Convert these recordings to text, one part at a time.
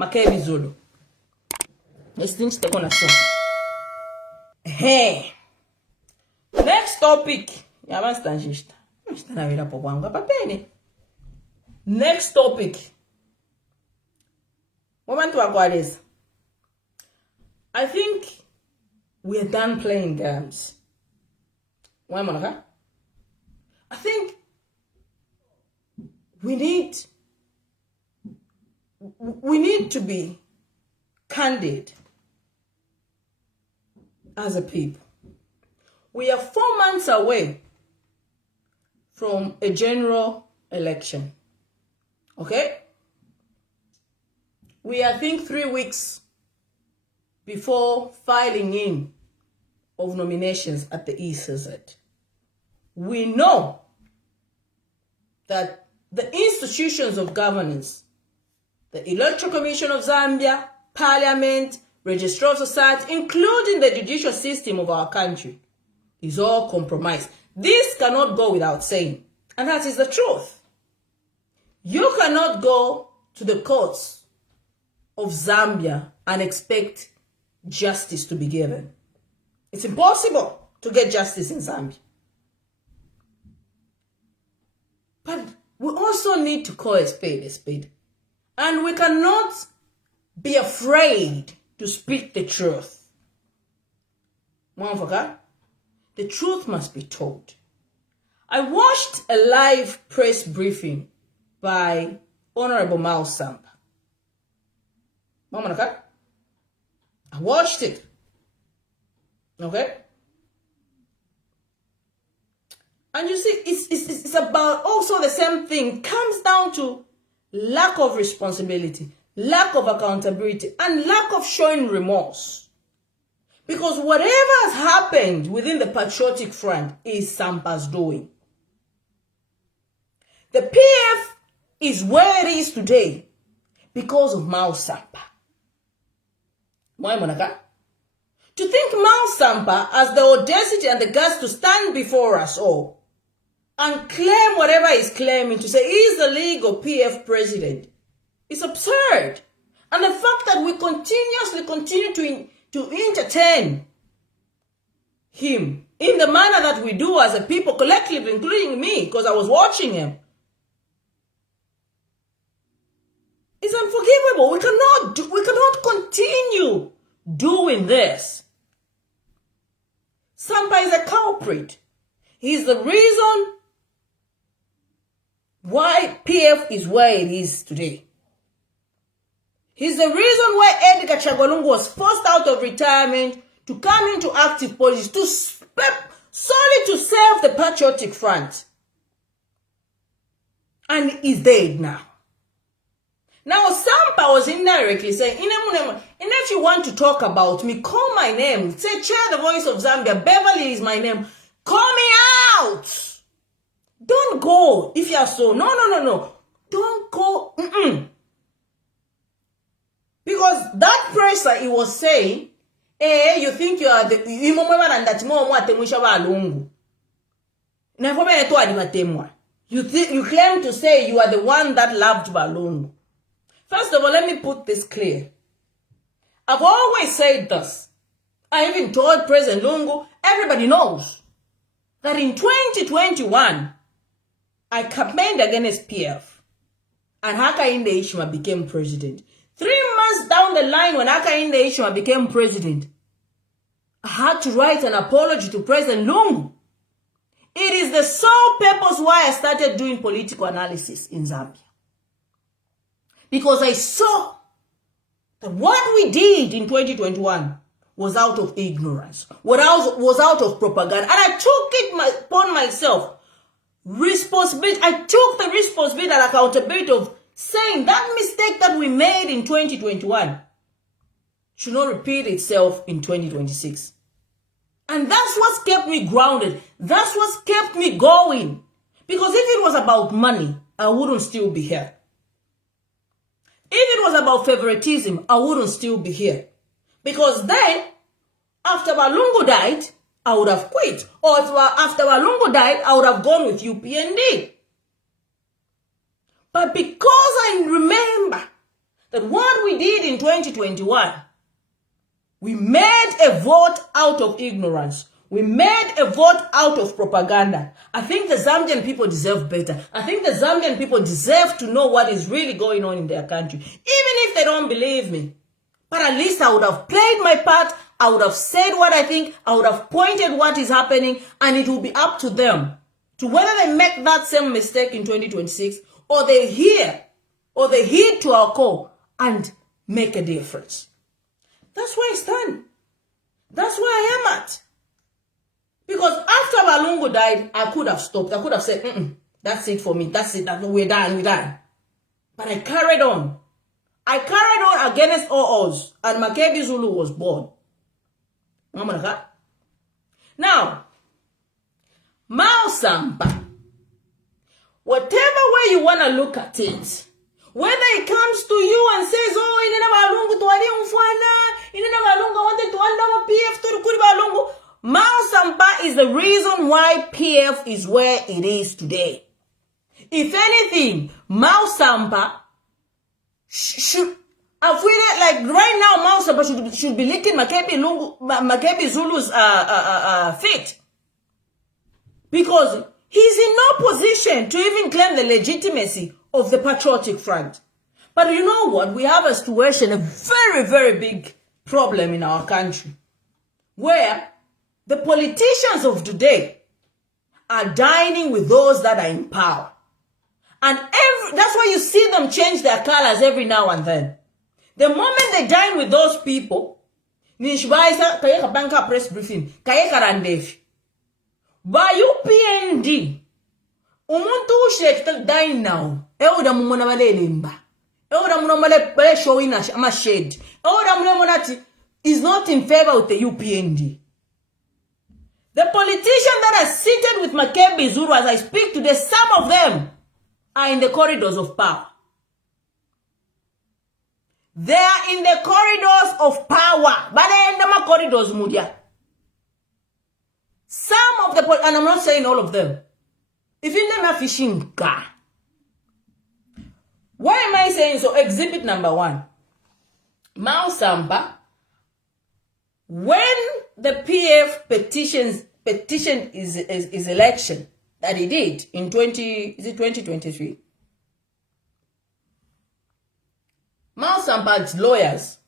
Makevi Zulu. These things take on a song. Hey. Next topic. Next topic. I think we're done playing games. I think we need to be candid as a people. We are 4 months away from a general election. Okay? We are, I think, 3 weeks before filing in of nominations at the ECZ. We know that the institutions of governance, the Electoral Commission of Zambia, Parliament, Registrar of Society, including the judicial system of our country, is all compromised. This cannot go without saying, and that is the truth. You cannot go to the courts of Zambia and expect justice to be given. It's impossible to get justice in Zambia. But we also need to call a spade a spade. And we cannot be afraid to speak the truth. The truth must be told. I watched a live press briefing by Honorable Mile Sampa. I watched it. Okay? And you see, it's about also the same thing. Comes down to lack of responsibility, lack of accountability, and lack of showing remorse. Because whatever has happened within the Patriotic Front is Sampa's doing. The PF is where it is today because of Mile Sampa. To think Mile Sampa has the audacity and the guts to stand before us all and claim whatever he's claiming to say he's the legal PF president is absurd. And the fact that we continuously continue to entertain him in the manner that we do as a people collectively, including me, because I was watching him, is unforgivable. We cannot continue doing this. Sampa is a culprit. He's the reason why PF is where it is today. He's the reason why Edgar Chagwalungu was forced out of retirement to come into active politics solely to serve the Patriotic Front. And he's dead now. Now, Sampa was indirectly saying, and if you want to talk about me, call my name. Say, Chair, the Voice of Zambia. Beverly is my name. Call me out. Don't go if you are so. No. Don't go. Because that person, he was saying, you think you are the... You claim to say you are the one that loved Balungu. First of all, let me put this clear. I've always said this. I even told President Lungu, everybody knows, that in 2021, I campaigned against PF. And Hakainde Hichilema became president. 3 months down the line, when Hakainde Hichilema became president, I had to write an apology to President Lungu. It is the sole purpose why I started doing political analysis in Zambia. Because I saw that what we did in 2021 was out of ignorance, was out of propaganda. And I took it upon myself. Responsibility. I took the responsibility and accountability of saying that mistake that we made in 2021 should not repeat itself in 2026. And that's what's kept me grounded. That's what's kept me going. Because if it was about money, I wouldn't still be here. If it was about favoritism, I wouldn't still be here. Because then, after Balungu died, I would have quit. Or if after Balungu died, I would have gone with UPND. But because I remember that what we did in 2021, we made a vote out of ignorance. We made a vote out of propaganda. I think the Zambian people deserve better. I think the Zambian people deserve to know what is really going on in their country. Even if they don't believe me. But at least I would have played my part. I would have said what I think. I would have pointed what is happening. And it will be up to them to whether they make that same mistake in 2026 or they hear or they heed to our call and make a difference. That's where I stand. That's where I am at. Because after Balungu died, I could have stopped. I could have said, that's it for me. That's it. We're done. But I carried on. I carried on against all odds. And Makebi Zulu was born. Now, Mile Sampa. Whatever way you want to look at it, whether it comes to you and says, oh, inena Balungu tuwali mfwana, inena Balungu wanted to allow PF to kuri Balungu. Mile Sampa is the reason why PF is where it is today. If anything, Mile Sampa should, I feel like right now Mile Sampa should be licking Makebi Zulu's feet. Because he's in no position to even claim the legitimacy of the Patriotic Front. But you know what? We have a situation, a very, very big problem in our country, where the politicians of today are dining with those that are in power. And that's why you see them change their colors every now and then. The moment they dine with those people, Nishbaisa, Kayeka Banka press briefing, Kayeka Randesh. By UPND, Umuntu Shek dine now. Euda Mumonamale Limba. Euda Munomale showing a shade. Euda Munamonati is not in favor of the UPND. The politicians that are seated with Makebi Zulu as I speak today, some of them are in the corridors of power. They are in the corridors of power. But they are in the corridors, Mudia. Some of the, and I'm not saying all of them. If you name a fishing car. Why am I saying so? Exhibit number 1. Mile Sampa. When the PF petitioned his election that he did in 2023, Mile Sampa's lawyers,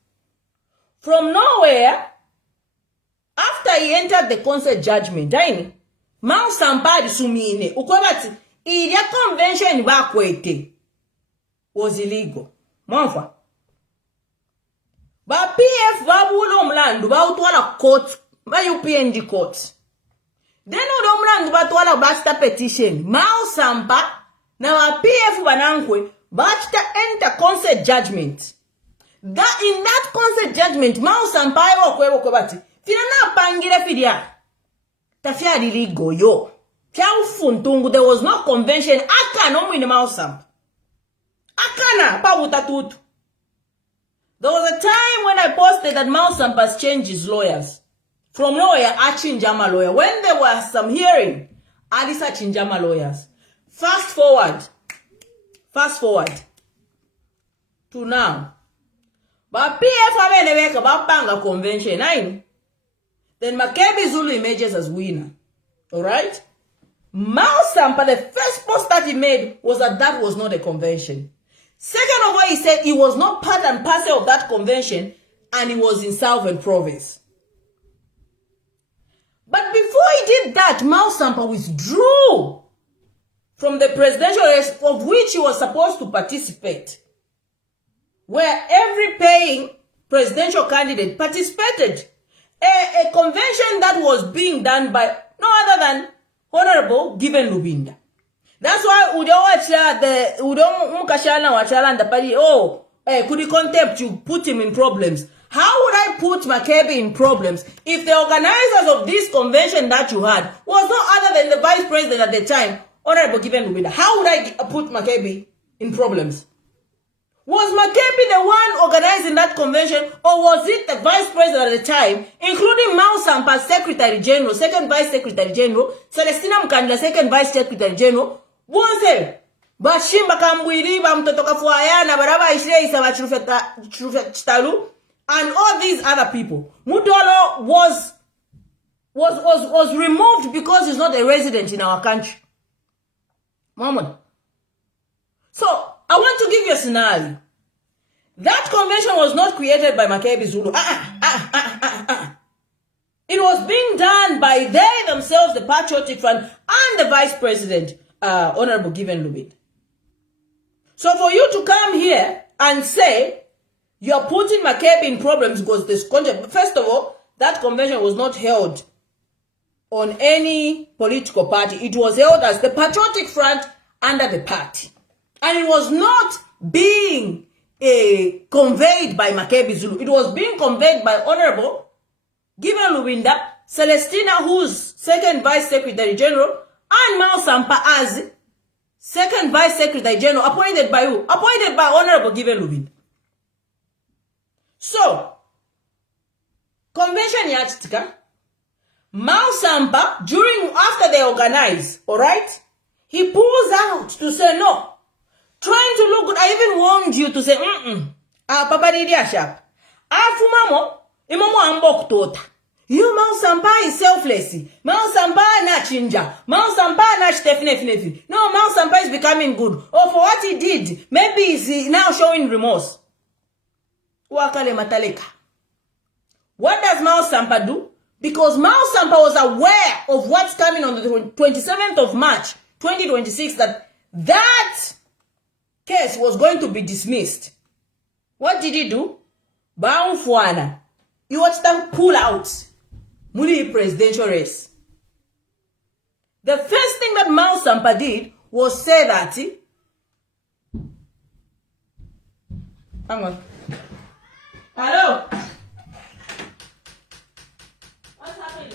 from nowhere, after he entered the concert judgment, Mile Sampa sumine ukwabati ilia convention bakwete was illegal. Mwanfa. Ba PF babulo mlandu ba utwala court, ba UPND court. Then udo mlandu ba utwala basta petition. Mile Sampa na ba PF banankwe basta enter concert judgment. That in that concert judgment, Mile Sampa yo bati. Fina na pangire fidia. Tafia illegal yo. Kia ufuntungu, there was no convention. Aka no mwine Mile Sampa. Akana pa utatutu. There was a time when I posted that Mile Sampa's changed his lawyers. From nowhere, Achi Njama lawyer. When there was some hearing, Alisa Chinjama lawyers. Fast forward to now. But PF ameneweka bapanga convention, then Makebi Zulu emerges as winner. Alright? Mile Sampa, the first post that he made was that was not a convention. Second of all, he said he was not part and parcel of that convention and he was in Southern Province. But before he did that, Mile Sampa withdrew from the presidential race of which he was supposed to participate, where every paying presidential candidate participated. A convention that was being done by no other than Honorable Given Lubinda. That's why could he contempt you, put him in problems? How would I put Makebi in problems if the organizers of this convention that you had was no other than the vice president at the time, Honorable Given Lubinda? How would I put Makebi in problems? Was Makebi the one organizing that convention, or was it the vice president at the time, including Mile Sampa's Secretary General, Second Vice Secretary General, Celestina Mkandla, Second Vice Secretary General? Was it Bashimba Kambwiriba Mtotoka Fuayana Baraba Ishreisa Chitalu and all these other people. Mutolo was removed because he's not a resident in our country. Mama. So I want to give you a scenario. That convention was not created by Makebi Zulu. It was being done by they themselves, the Patriotic Front and the Vice President, Honorable Given Lubit. So for you to come here and say you're putting Makebi in problems because this convention, first of all, that convention was not held on any political party. It was held as the Patriotic Front under the party. And it was not being conveyed by Makebi Zulu. It was being conveyed by Honorable Given Lubinda, Celestina, who's second Vice Secretary General, and Mile Sampa as second Vice Secretary General, appointed by who? Appointed by Honorable Given Lubinda. So, convention yachitika, Mile Sampa, after they organize, alright, he pulls out to say no. Trying to look good. I even warned you to say, Papa Didia Sharp. Afumamo, Imamo Ambok Tota. You Mile Sampa is selfless. Mile Sampa na chinja. Mile Sampa na definitely. No, Mile Sampa is becoming good. Or for what he did, maybe he's now showing remorse. Wakale Mataleka. What does Mile Sampa do? Because Mile Sampa was aware of what's coming on the 27th of March, 2026, that case was going to be dismissed. What did he do? Baumfuana. He watched them pull out Muli presidential race. The first thing that Mile Sampa did was say that hang on. Hello? What's happening?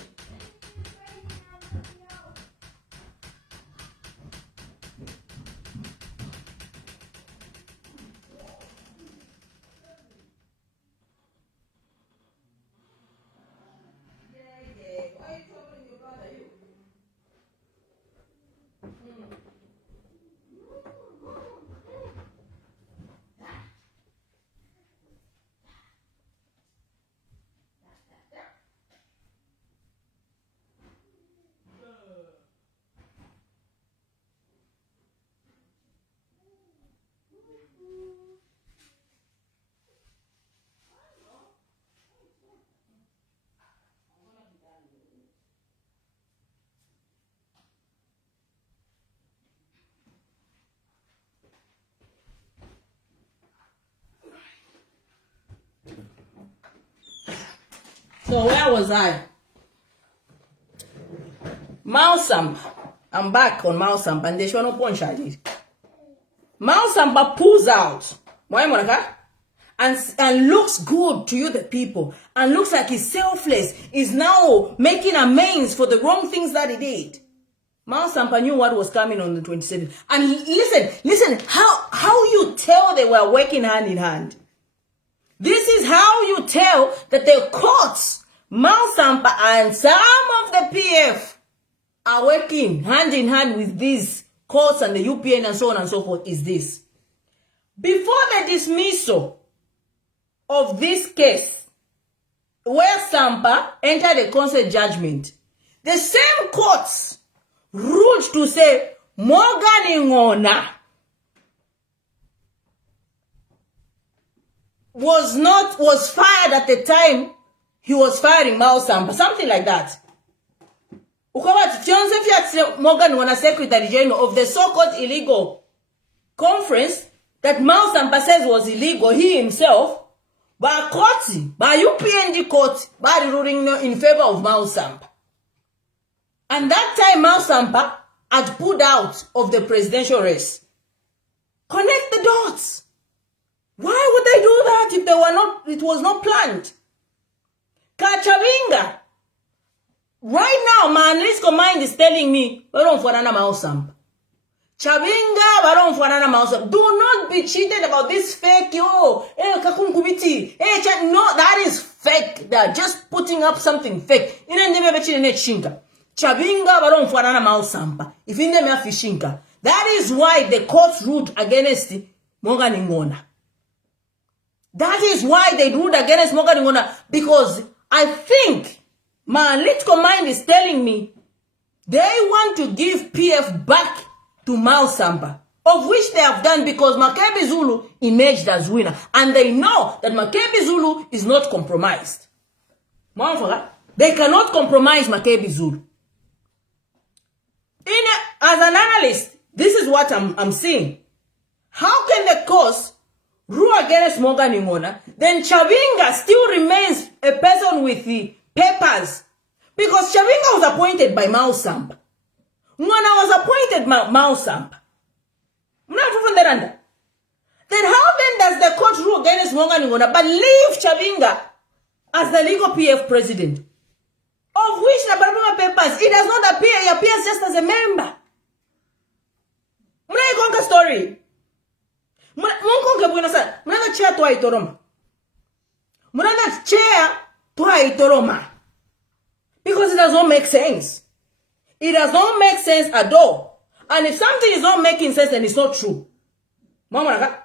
So where was I? Mile Sampa. I'm back on Mile Sampa and they show no punch at it. Mile Sampa pulls out and looks good to you, the people, and looks like he's selfless. He's now making amends for the wrong things that he did. Mile Sampa knew what was coming on the 27th. And listen, how you tell they were working hand in hand. This is how you tell that the courts, Mile Sampa and some of the PF are working hand in hand with these courts and the UPN and so on and so forth is this. Before the dismissal of this case, where Sampa entered a consent judgment, the same courts ruled to say Morgan Ingona was fired at the time he was firing Mile Sampa, something like that. Morgan was Secretary General of the so-called illegal conference that Mile Sampa says was illegal, he himself, by UPND court, by ruling in favor of Mile Sampa. And that time Mile Sampa had pulled out of the presidential race. Connect the dots. Why would they do that if it was not planned? Kachabinga. Right now, my analytical mind is telling me, Mile Sampa. Chabinga, Mile Sampa. Do not be cheated about this fake, no, that is fake. They are just putting up something fake. Chabinga, Mile Sampa. If in them have fishinka. That is why the courts ruled against Morgan Ngona. That is why they ruled against Morgan Ngona, because I think my little mind is telling me they want to give PF back to Mile Sampa, of which they have done, because Makebi Zulu emerged as winner, and they know that Makebi Zulu is not compromised. They cannot compromise Makebi Zulu. As an analyst, this is what I'm seeing. How can the courts rule against Morgan Ngona, then Chavinga still remains a person with the papers? Because Chavinga was appointed by Mile Sampa. Ngona was appointed by Mile Sampa. Then how then does the court rule against Morgan Ngona but leave Chavinga as the legal PF president? Of which the Barabama papers, it does not appear, he appears just as a member. Muna story. Muna chair to Aitoroma. Muna chair to Aitoroma. Because it does not make sense. It does not make sense at all. And if something is not making sense, then it's not true. Mama,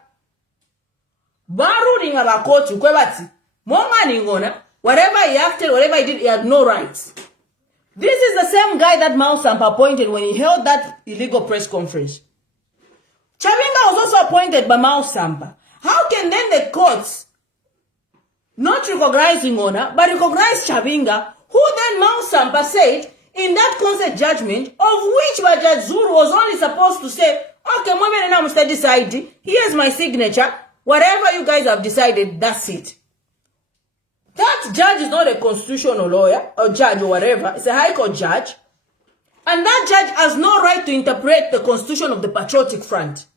Baru ringa court kwebati. Monga ningona, whatever he acted, whatever he did, he had no rights. This is the same guy that Mile Sampa appointed when he held that illegal press conference. Chavinga was also appointed by Mile Sampa. How can then the courts not recognize Ngona, but recognize Chavinga, who then Mile Sampa said in that consent judgment, of which Judge Zuru was only supposed to say, okay, Mr. decide, here's my signature, whatever you guys have decided, that's it. That judge is not a constitutional lawyer or judge or whatever. It's a high court judge. And that judge has no right to interpret the constitution of the Patriotic Front.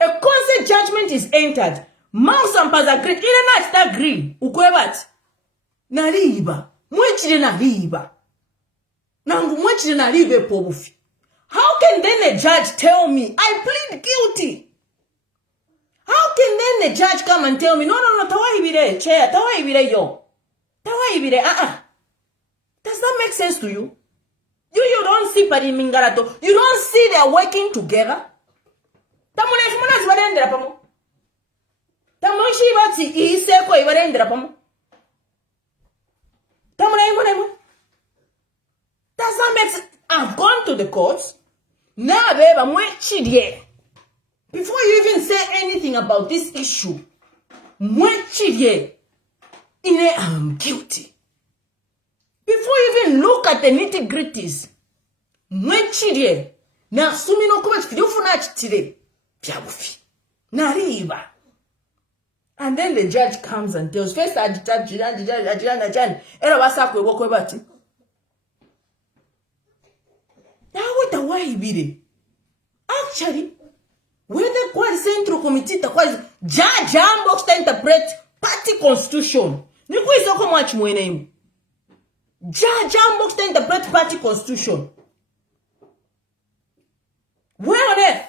A consent judgment is entered. Mile Sampa has agreed. In a night, agree. Ukwebat. Nariba. Mwechile nariba. Nangu mwechile naribe pobufi. How can then a judge tell me, I plead guilty? How can then the judge come and tell me, no, tawahibire, chair, tawahibire yo. Tawahibire, Does that make sense to you? You don't see Pari Mingarato. You don't see they're working together. Tamuna ifumuna zibarendera pamo. Tamushi ibati iseko ibarendera pamo. Tamuna imo. Does that make sense? I've gone to the courts. Now, beba mwe chidie. Before you even say anything about this issue, I'm guilty. Before you even look at the nitty-gritties, na sumi no kuba chifuna chitire pyabufi na riba. And then the judge comes and tells, first judge era basakwe bokwe bati. Now what the why be? Actually, whether quite central committee judge box to interpret party constitution. Niku isoko much mwene. Judge box to interpret party constitution. Where on earth?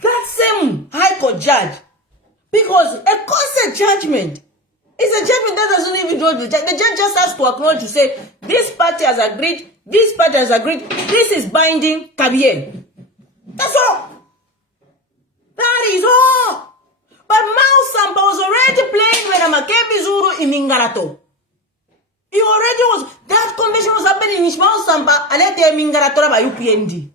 That same high court judge. Because a consent judgment is a judgment that doesn't even judge the judge. The judge just has to acknowledge to say, this party has agreed, this party has agreed, this is binding, Kabien. That's all. That is all. But Mile Sampa was already playing when Makebi Zulu in Mingarato. He already was. That convention was happening in Mile Sampa and let Mingarato by UPND.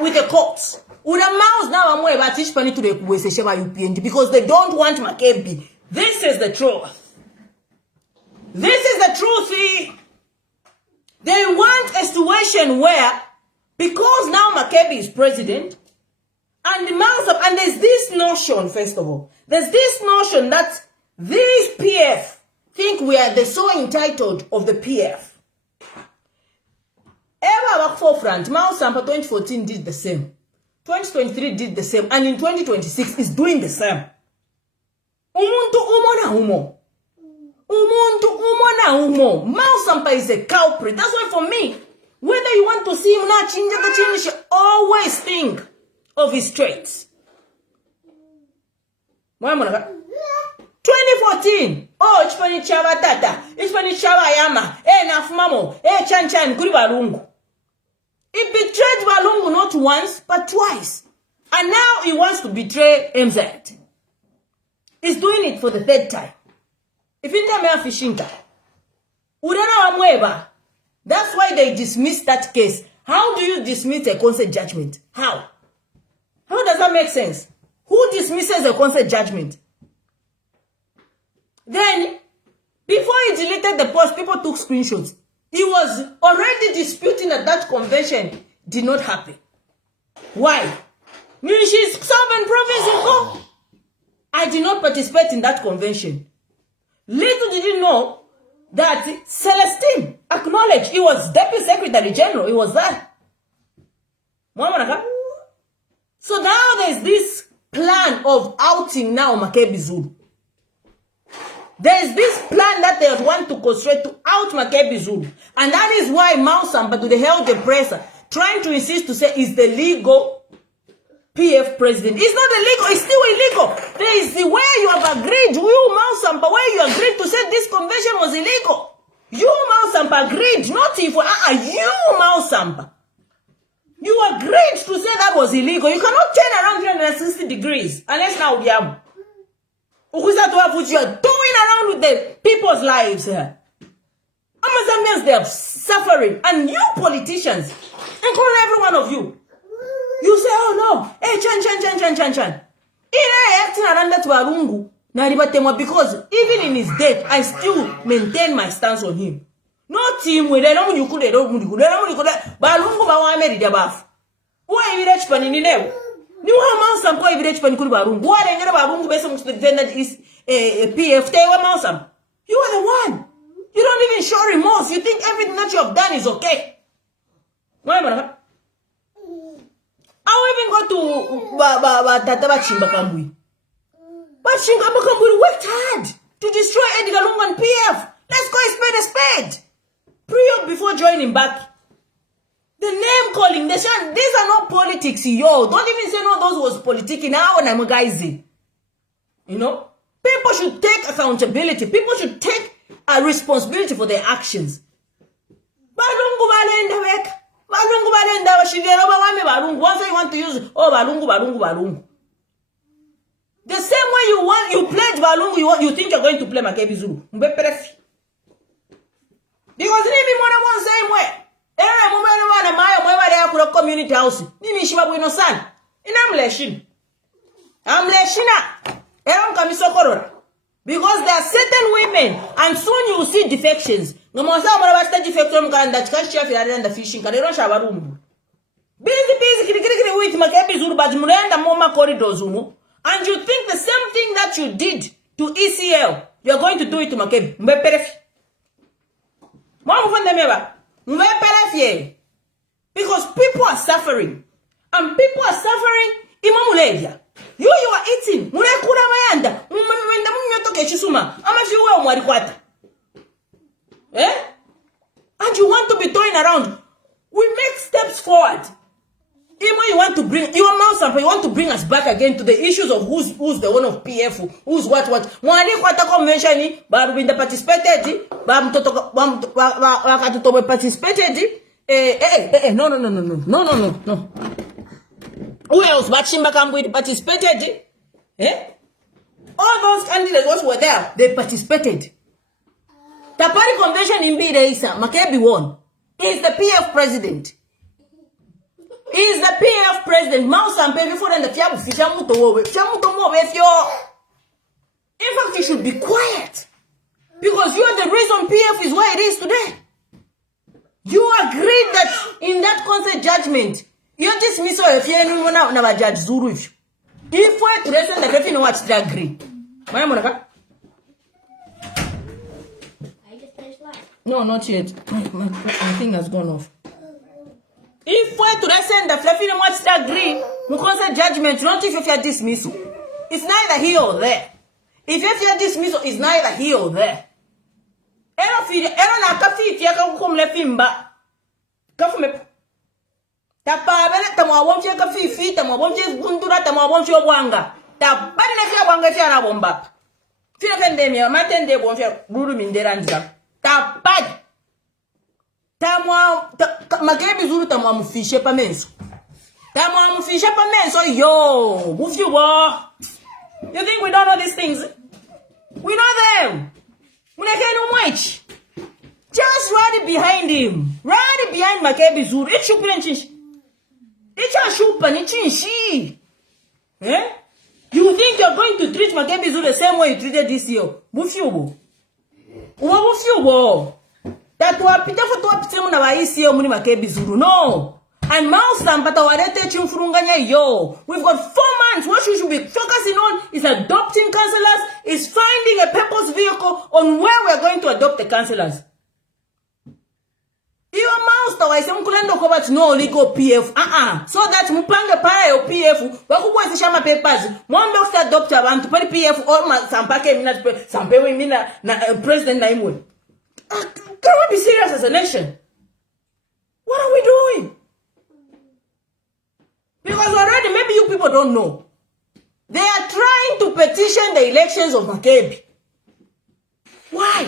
With the courts. With the mouse now I'm about to teach to the UPND because they don't want Makebi. This is the truth. This is the truth. They want a situation where, because now Makebi is president, and the mouse and there's this notion, first of all, there's this notion that these PF think we are the so entitled of the PF. Ever back forefront, Mile Sampa 2014 did the same. 2023 did the same. And in 2026 is doing the same. Umuntu umo na umo. Umuntu umo na umo. Mile Sampa is a culprit. That's why for me, whether you want to see him now change the change, you always think of his traits. 2014. Oh, it's funny chava tata. It's funny chava yama. Na fumamo. Chan kuri balungu. He betrayed Balungu not once, but twice. And now he wants to betray MZ. He's doing it for the third time. If in the fishing, that's why they dismissed that case. How do you dismiss a consent judgment? How? How does that make sense? Who dismisses a consent judgment? Then, before he deleted the post, people took screenshots. He was already disputing that that convention did not happen. Why? She's Southern Province. I did not participate in that convention. Little did you know that Celestine acknowledged he was Deputy Secretary General. He was there. So now there's this plan of outing now Makebi Zulu. There's this plan that they want to constrain to out Makebi Zulu. And that is why Mile Sampa, to the held the press, trying to insist to say is the legal PF president. It's not illegal, it's still illegal. There is the way you have agreed, you Mile Sampa, where you agreed to say this convention was illegal. You Mile Sampa agreed, not if you Mile Sampa. You agreed to say that was illegal. You cannot turn around 360 degrees unless now you are doing around with the people's lives here. Zambians, they are suffering. And you politicians, including every one of you, you say, oh no, hey, chan. Acting around that Warungu, because even in his death, I still maintain my stance on him. No team with you could Balungu Bawamedi Dabaf. Why you rich panini? You have Mansam, why you rich panikuru Barungu? Why they never Barungu based the defendant is a PF Tewa Mansam? You are the one. You don't even show remorse. You think everything that you have done is okay. Why, brother? I will even go to Tataba Chimbakambui. But Chimbakambui worked hard to destroy Edgar Lungu and PF. Let's go a spade. Before joining back. The name calling, these are not politics, yo. Don't even say no, those was politicking. Now when I'm a guys, you know, people should take accountability. People should take a responsibility for their actions. Once you want to use Balungu. The same way you pledge Balungu, you think you're going to play Makebi Zulu. Because even more than one same way. Community house. Nimi shiba bwino sana. I'm leshina. Because there are certain women, and soon you will see defections. No more defection that can't share the fishing. Busy with Makebi Zulu, but Murenda Moma corridors. And you think the same thing that you did to ECL, you're going to do it to Makebi. Because people are suffering. And people are suffering imamuledia. You are eating. Murekura mayanda. Mwenda munyotoke chisuma. Amashiwa mwarikwata. And you want to be throwing around. We make steps forward. Even you want to bring your Mile Sampa, you want to bring us back again to the issues of who's the one of PF, who's what. Mwani kwata convention, baru binda participated, baru wakatutobe participated. No. Who else? Bachimba Kambui participated. All those candidates were there. They participated. The party convention in Bideisa, Makebi won. He's the PF president. He's the PF president. Mile Sampa before the Fiabu Fishamuto. In fact, you should be quiet. Because you are the reason PF is where it is today. You agreed that in that consent judgment, you dismiss or if you never judge Zuru. If we present the definitely what they agree. No, not yet. My thing has gone off. If we to send the fluffy what they agree, we consent judgment, not if you are dismissal. It's neither here or there. If you are dismissal, it's neither here or there. Na kafi fiaka kumle fimba kafume tapabele tamwabomche kafi fi tamwabomche gundura tamwabomche obwanga tabane na fia bwanga fia na bomba fia fende mi matende bonfia buru minderanza tapad Makebi Zulu tamwa mufishe pa menso. Tamwa mufishe pa menso yo. Mufyubo. You think we don't know these things? We know them. Just ride behind him. Ride behind Makebi Zulu. It's your chinch. It's a shupa ni chinchi. Eh? You think you're going to treat Makebi Zulu the same way you treated this year? Mufyubo. Mufyubo. That wapita for to apitimu na waisi yo muni Makebi Zulu. No. And Mile Sampa tawarete chimfurunganya yo. We've got 4 months. What you should be focusing on is adopting councillors, is finding a purpose vehicle on where we're going to adopt the councillors. Iyo Mile tawaise mkulendo kwa no legal PF. So that mupange para yo PF. Wakubwa shama papers. Mwambe usi adopt abantu. Pali PF or Sampa ke mina Sampewe mina na president na imwe. Can we be serious as a nation? What are we doing? Because already, maybe you people don't know. They are trying to petition the elections of Makebi. Why?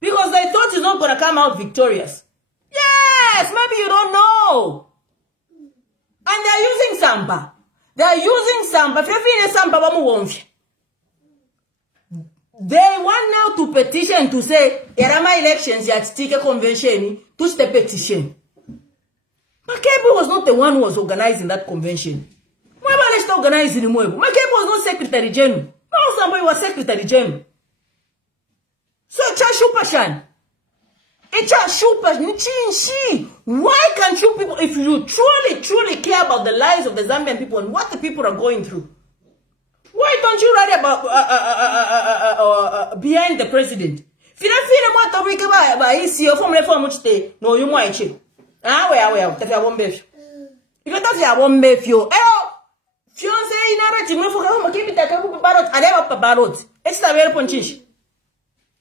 Because they thought he's not going to come out victorious. Yes, maybe you don't know. And they're using Sampa. They're using Sampa. They want now to petition to say, Yarama elections, yat stike convention, to the petition. Makebi was not the one who was organizing that convention. Makebi was not Secretary General. Mile Sampa was Secretary General. So why can't you people, if you truly care about the lives of the Zambian people and what the people are going through, why don't you write about behind the president? No, you might check. Well, if I won't be. If you don't say I won't be you. Fiance in a regime for Makebi Takabu Barot, I never Barot. It's a very punchish.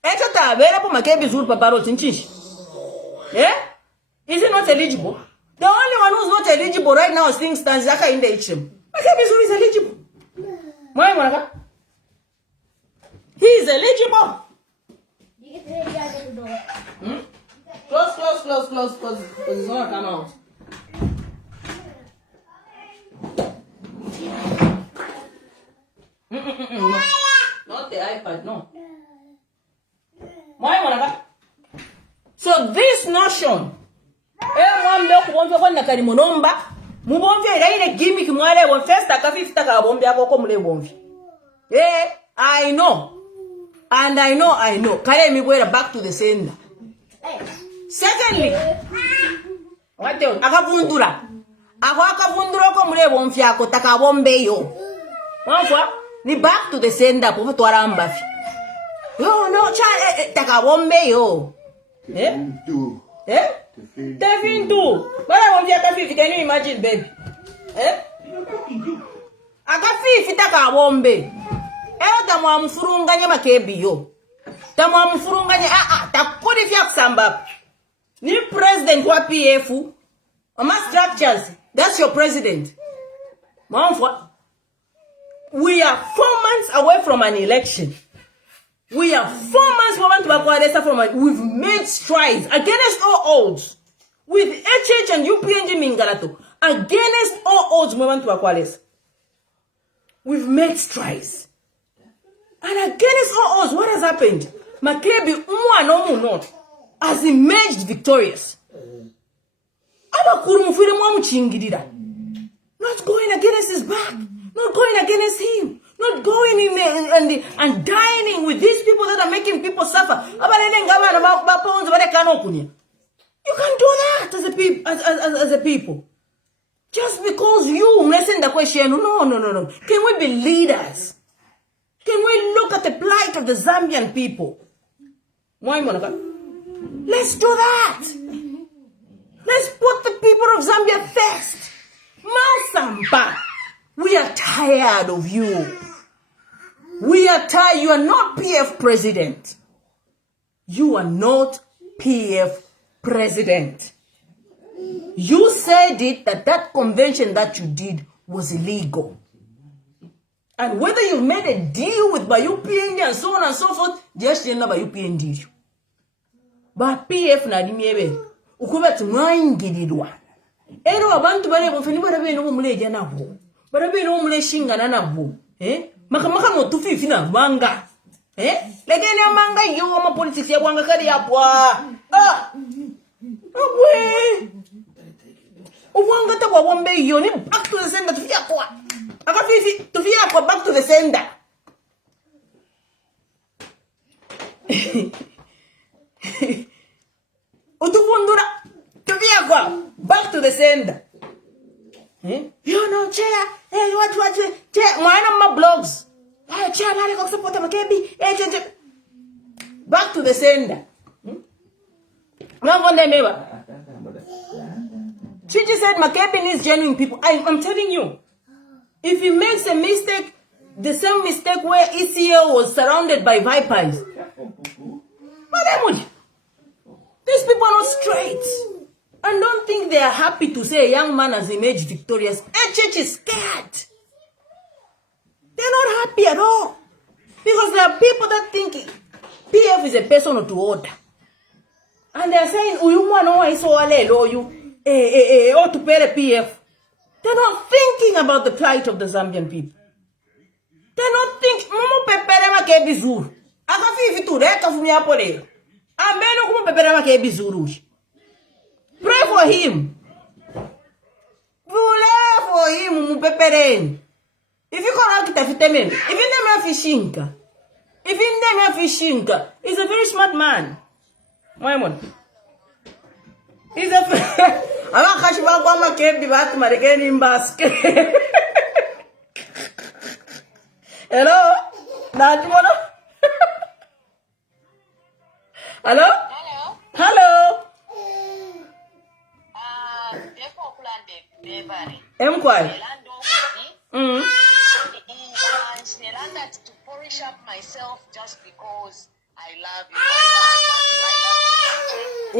It's a very Makebi Zul Barot in Chish. Yeah? Is it not eligible? The only one who's not eligible right now is things Tanzaka in the HM. Makebi Zul is eligible. My mother. He is eligible. Close, because it's gonna come out. No. Not the iPad, no. So this notion, I know. And I know. Back to the sender. Secondly, what do akavundura? Akavundura ko mule bomfya ko takabombe yo. Wanfa ni back to the sender po twaramba fi. Yo no cha takabombe yo. Defintu. Bala bomfya ka fi, can you imagine baby? Akafi takabombe. Tamwa mfurunganya Makebi yo. Tamwa mfurunganya takuri fya kusamba. Ni president wa PF, ama structures, that's your president. We are 4 months away from an election. We are 4 months from we've made strides against all odds. With HH and UPNG Mingalato, against all odds, we've made strides. And against all odds, what has happened? Makebi not has emerged victorious. Not going against his back, not going against him, not going in and dining with these people that are making people suffer. You can't do that as a people. Just because you listen the question, no. Can we be leaders? Can we look at the plight of the Zambian people? Why, Monica? Let's do that. Let's put the people of Zambia first. Mile Sampa, we are tired of you. We are tired. You are not PF president. You are not PF president. You said it that convention that you did was illegal. And whether you made a deal with UPND and so on and so forth, just remember UPND. But PF na dimiebe ukubati mwayingirirwa ero abantu bale bofeni barabe no muleja nabo barabe no muleshingana nabo makamaka no tufifi na manga legene amanga yo ama politics ya bwanga kali yapwa we ubwanga tabwa bombe yo ni back to the sender tufia kwa akafifi tufia kwa back to the sender utufundura tufia kwa back to the sender you know chair what chair mwana ma blogs chair nale kwa support makebi back to the sender Mavonde meba Chichi said Makebi needs genuine people. I'm telling you, if he makes a mistake, the same mistake where ECL was surrounded by vipers, these people are not straight. I don't think they are happy to say a young man has emerged victorious. HH is scared. They're not happy at all. Because there are people that think PF is a person to order. And they're saying, or to pay the PF. They're not thinking about the plight of the Zambian people. They're not thinking, Mumu pepere makebi zuru. Akafifi tu reka fumia pole. Ameno kumu pepere makebi zuru. Pray for him. Pray for him, mumu pepere. If you call out Tafitemen, if you name a fishinka, he's a very smart man. Maimon. He's a I'm Kashima Kwama Kebi Batman again in basket. Hello? Natimono? Hello? Hello? Hello? Therefore, Beverly. Enquiry. To polish up myself just because I love you. I love you.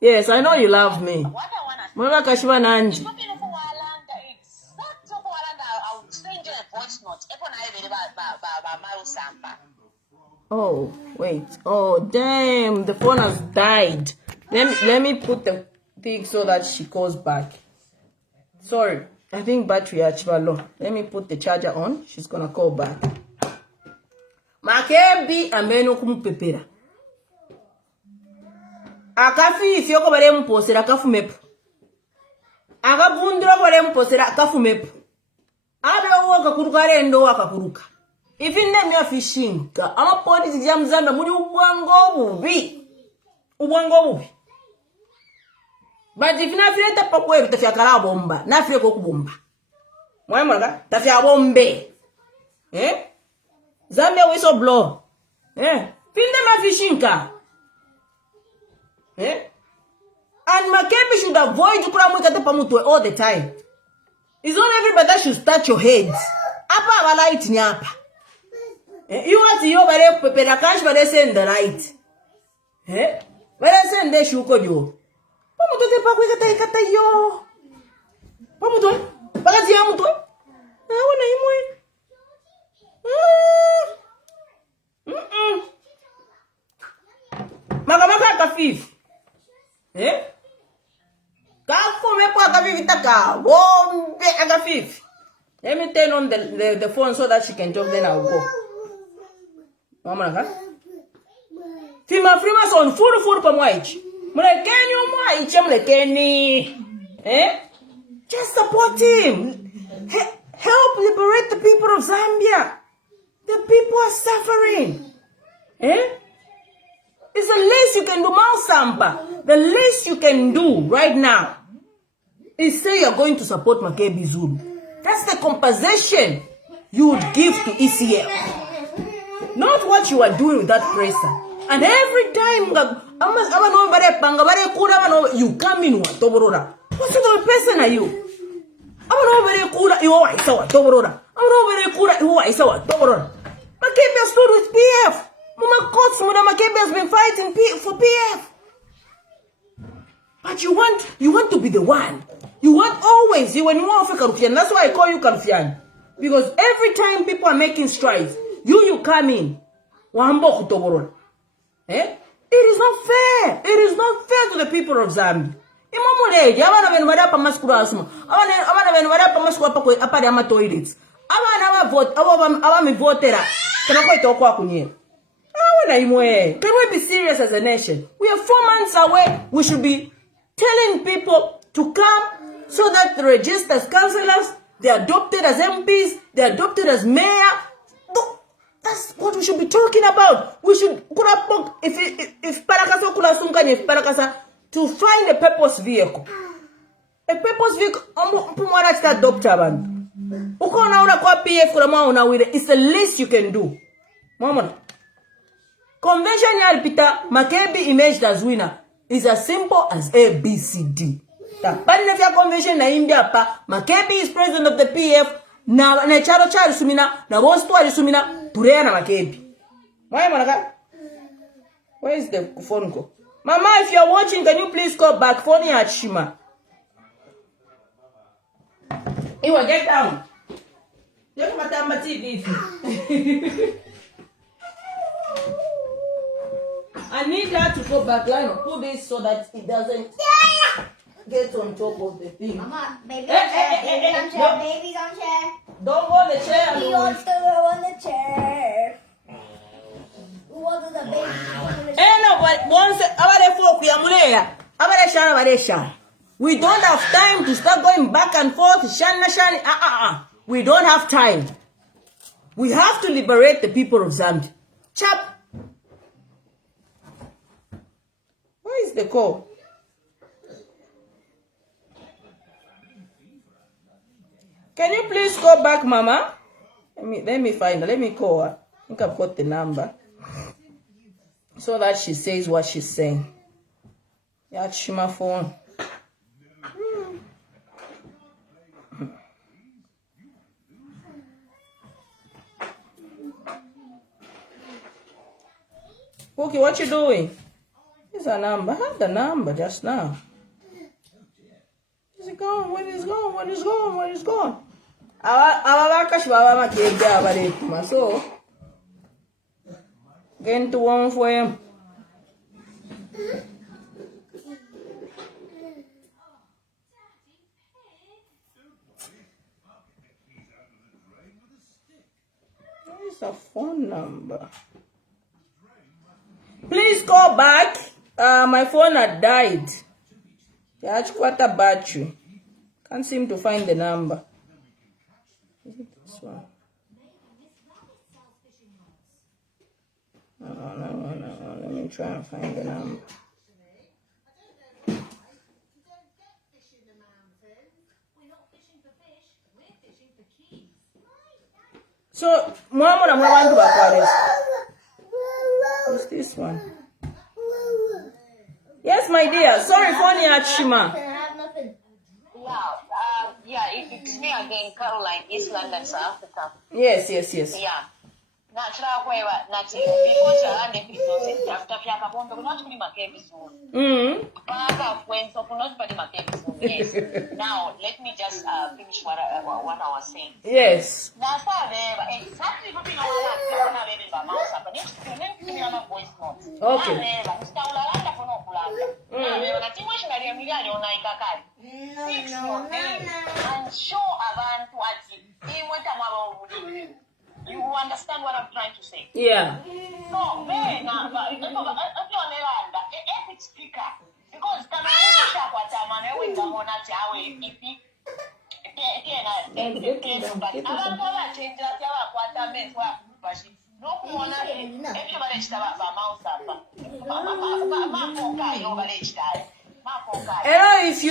Yes, I know you love me. What I want to say. Mwana Kashima Nanji. I would send you a voice note. Mile Sampa. Oh, wait. Oh, damn. The phone has died. Let me put the thing so that she calls back. Sorry. I think battery actually low. Let me put the charger on. She's gonna call back. Makebi ameno kumupepera. Akafi ifyoko bare mposera akafumepo. Akavundira bare mposera akafumepo. Abla woka kuruka rendo akakuruka. Ifinde mya fishinga. Ama polisi ya Mzambia muri ubwango bubi. But if na fire tapa kwe tafia kala bomba, na fire ko kubomba. Mwaga tafia bombe. Zambia whistle blow. Finde ma fishinga. And Makebi should avoid kula tapa mutwe all the time. It's not everybody that should touch your head. Apa abalight ni apa. You want yo bare pepera cash bare send the right. Bare send the shuko yo. Pamuto te pa kata yo. Pamuto. Bagazi ya mutwe. Wana imwe. Makamaka kafifi. Kafume po akafifi taka. Bombe akafifi. Let me turn on the phone so that she can talk, then I'll go. Mama, Fima Freemason, full pamwaichi. Mulekeni umwaichi, mulekeni. Just support him. Help liberate the people of Zambia. The people are suffering. It's the least you can do, Mile Sampa. The least you can do right now is say you're going to support Makebi Zulu. That's the compensation you would give to ECL. Not what you are doing with that person. And every time you come in, what sort of person are you? Makebi stood with PF. Mama Coats, Mama Makebi has been fighting for PF. But you want to be the one. You want always, you want Karufian. That's why I call you Karufian. Because every time people are making strides, you come in. It is not fair. It is not fair to the people of Zambia. Imamuleje abana benu bari apa maskuru asuma. Abana benu bari apa maskuru apa apari ama toilets. Abana vote abami votera. Kana ko itoko akunye. Can we be serious as a nation? We are 4 months away. We should be telling people to come so that they register as councillors, they're adopted as MPs, they're adopted as mayor. That's what we should be talking about. We should if Parakasa kula sunka if Parakasa to find a purpose vehicle. A purpose vehicle pumwana chita doctor ban. Ukona una kwa PF kula mwa una wile. It's the least you can do. Mama. Convention ya Peter Makebi emerged as winner is as simple as ABCD. The Panafia convention na India pa Makebi is president of the PF na charo chari sumina na rostu ali sumina purea na Makebi. Why manaka? Where is the phone call? Mama, if you are watching, can you please call back? Phone at Shima. Iwa, get down. Get my TV. I need her to go back line or put this so that it doesn't get on top of the thing. Mama, baby's on chair, baby's on chair. Don't go on the chair. He wants to go on the chair. Who wants the baby on the chair? No, but once we don't have time to start going back and forth. We don't have time. We have to liberate the people of Zambia. Chap. Where is the call? Can you please call back, Mama? Let me find her. Let me call her. I think I've got the number. So that she says what she's saying. Yeah, Shima phone. Okay, what you doing? Here's a number. I have the number just now. Where's it gone? Where is it gone? Where is it gone? Where is it gone? So, get into one for him. Where's a phone number? Please call back. My phone had died. Yeah, quite a battery. Can't seem to find the number. Is it this one? No. Let me try and find the number. So, what's this one? Yes, my dear. Sorry for the Achima. Yeah, it's me again, Caroline, East London, South Africa. Yes. Yeah. Natural way, Nati, before Chalande, after Fiaka Pompe, not to be my cave soon. Papa went so not by my cave soon. Yes. Now, let me just finish what I was saying. Yes. Now, exactly what we know about Mile Sampa. Next to me, voice notes. Okay. And show abantu ati you understand what I'm trying to say? Yeah. So then epic speaker because kama unasha kwa tamana wewe ngamona chawe ipi abantu abachenjera cyaba kwa tambe kwa bashi no kuona everybody chitaba ba Mile Sampa mapoka yo bale chitale. If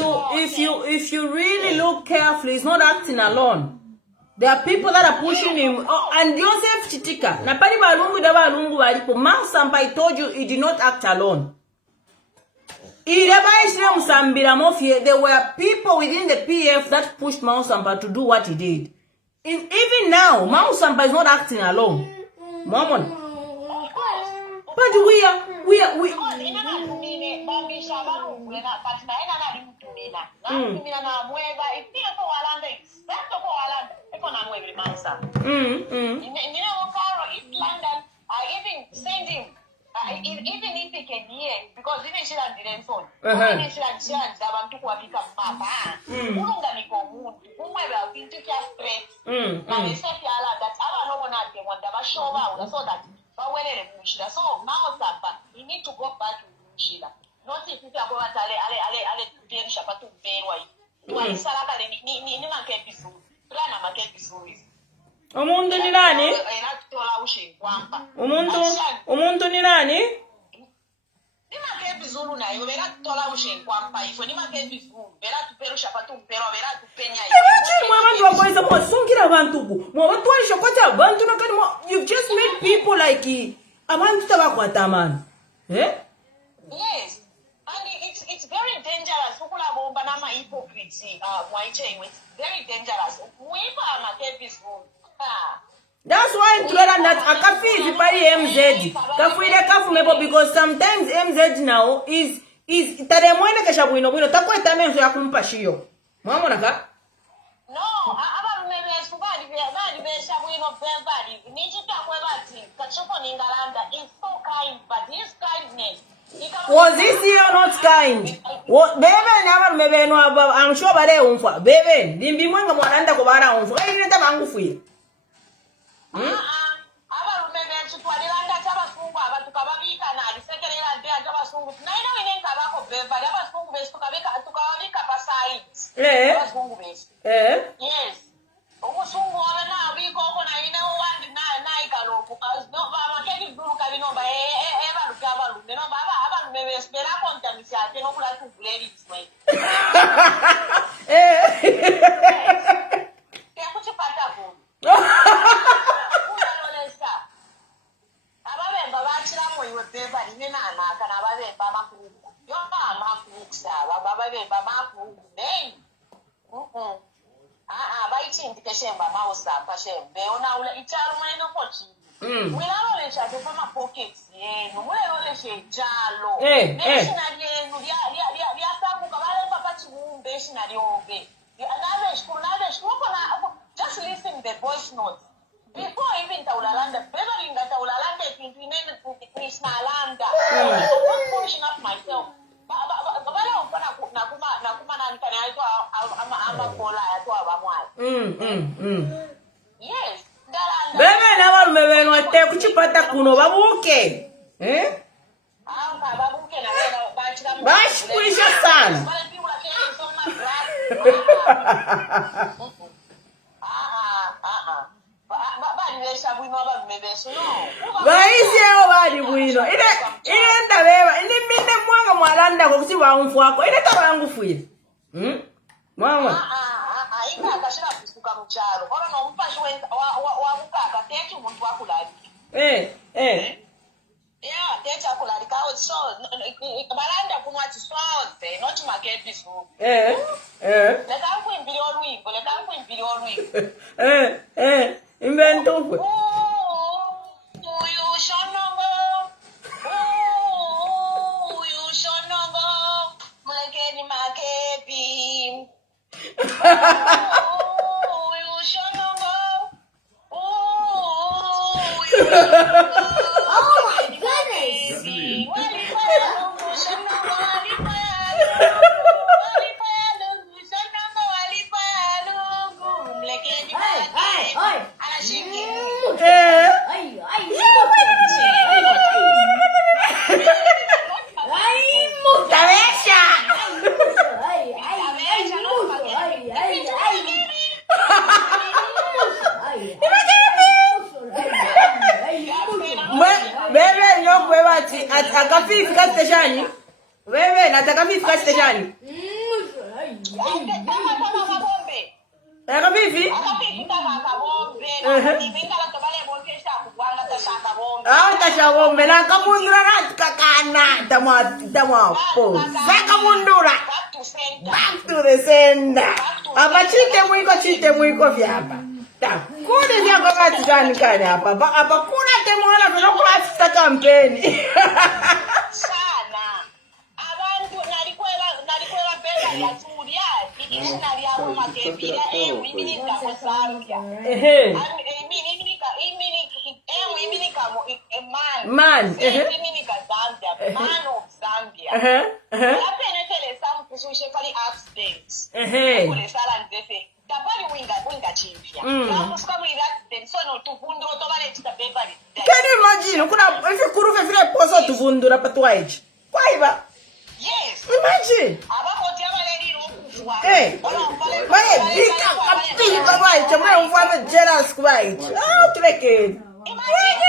you really look carefully, he's not acting alone. There are people that are pushing him. Oh, and Joseph Chitika. Mile Sampa, I told you, he did not act alone. There were people within the PF that pushed Mile Sampa to do what he did. Even now, Mile Sampa is not acting alone. Mom. But we are. I even send him even if he can hear, because even she didn't phone, even she didn't have to pick up Papa. Ulunga ni komuntu, umwebe into your straight. And they say that I don't know they want to show out so that so Mile Sampa, you need to go back to Mushila. Not if you are going to Shapa to pay why. Why Saraka ni makepisu, Plana makepisu. Umuntu ni nani? Umuntu ni nani? Ni makepizulu nayo vera tola ushenkwampa ifo ni makepizulu vera tupero shapatu mpero vera tupenya ifo. Mwabantu wakoisa mwasungira abantu ku. Mwabantu washokota abantu nakani you've just made people like abantu tabakwata man. Eh? Yes. And it's very dangerous ukula bomba na ma hypocrites mwaiche it's very dangerous. Mwipa makepizulu. That's why I'm glad that akafi by MZ. Kafuile kafu mebo because sometimes MZ now is taremwene kesha bwino takwa tamenzo ya kumpa shiyo. Mwamona ka? No, aba mebe subadi badi besha bwino bevadi. Nijita kwa bati kachopo ningalanda is so kind but his kindness. Was this year not kind? What bebe never mebe no I'm sure bare umfa. Bebe ndimbi mwenga mwananda ko bara umfa. Ile nta mangufuye. Yes. Umusungu wana wiko kona ina wandi na ikalopu no baba keni dulu kabino ba eba lukaba lu no baba aba mebe espera konta misiate no kula tu bledi sway. Ke kuchipata ko. Ababe baba chira mo iwe beba ni na kana ababe baba ku. Yo baba ku sa baba be baba ku nei. Baitindike shemba Mile Sampa shembe ona ula italo mweno pochi mwilalo lesha tofama pockets yenu mwilalo lesha italo neshina yenu liya sabu kabale papa chibumbe shina liyombe just listen the voice notes before even taulalanda Beverly Kunda taulalanda ikintu inene Krishna Landa I was pushing up myself Yes. Bebe na walu mebe no te kuchipata kuno babuke. Babuke na wena bachira mu. Bashi kuisha sana. Baisi yao badi bwino. Ile nda beba. Ile minde mwanga mwalanda kwa kusi waunfu wako. Ile taba yangu fuile. Mwanga. Ika akashira kusuka mcharo. Ora no mpashi wa mukaka. Techi muntu wakulari. Yeah, techi wakulari. Kao so. Balanda kumwachi sote. Not makepi su. Letangu imbili oluigo. Letangu imbili oluigo. Invento. Oh my goodness! Akafifi kasiteshani. Wewe nataka fifi kasiteshani. Akafifi? Akafifi kama kabombe. Nimengala tobale bonke sha kukwanga tashaka bombe. Tasha bombe na kamundura na kakana tamwa po. Saka mundura. Back to the sender. Apa chite mwiko vyapa. Kune vya kwa katikani kani hapa. Hapa kuna temwana tunakula after campaign. Sana. Abantu nalikwela pesa ya tulia. Dictionary ya makepira mimi ndako Zambia. Mimi nika man. Mimi nika man of Zambia. Apenekele some kusushekali accidents. Kule sala ndefe. Tapari winga chimpia. Namuska mwili accident sono tuvunduro tobale chita Beverly. Can you imagine? Kuna ifi kuruve vile poso tuvundura patwaichi. Kwaiba. Yes. Imagine. Abakoti abaleli lokufwa. Mane bika kapili kwaichi. Mwe mfwa jealous kwaichi. Ah, tuleke. Imagine.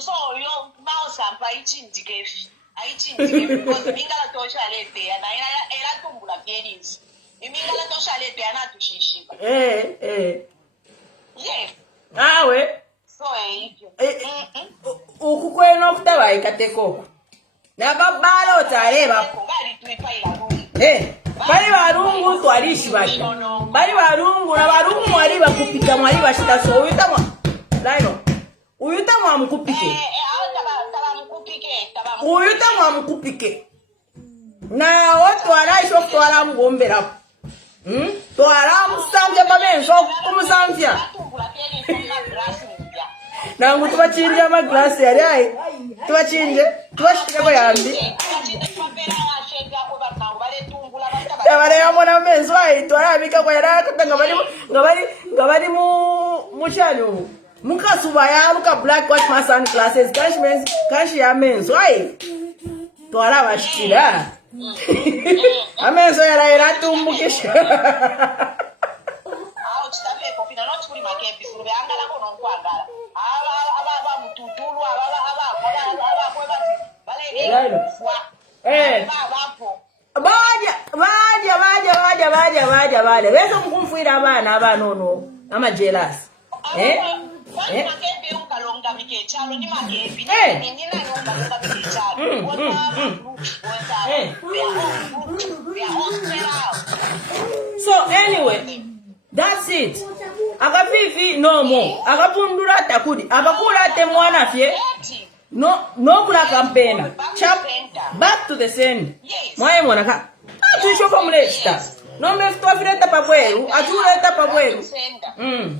So yo Mile Sampa aichindike because mingala tosha lete na era tumbula kenis. Mingala tosha lete ana tushishiba. Yes. Awe. So ukukwena okutaba ikateko. Nababalo otaleba. Bali barungu twalishi basha. Bali barungu na barungu wali bakupika mwali bashita so uyitamwa. Laino. Uyitamwa mkupike. Uyitamwa mkupike. Na watu walaisho twala mgombera. Twala musambya bamenso kumusambya. Nangu tubachinje amaglasi yari ai. Tubachinje. Tubashike ko yambi. Yabare yamona menzo ai twarabika ko yaraka ngabari mu chanyo. Mukasuba ya luka black watch my sunglasses kanshi ya menzo ai. Twarabashira. Amenzo yara tumbukisha. Baja. Wezo mkumfuira abana ono ama jealous. So anyway, that's it. Akafifi no more. Akapundura takudi. Akakula temwana fye. No kula kampena. Chap back to the send. Mwae mwanaka. Tushoka mlesta. No me stofireta pabweru. Atuleta pabweru.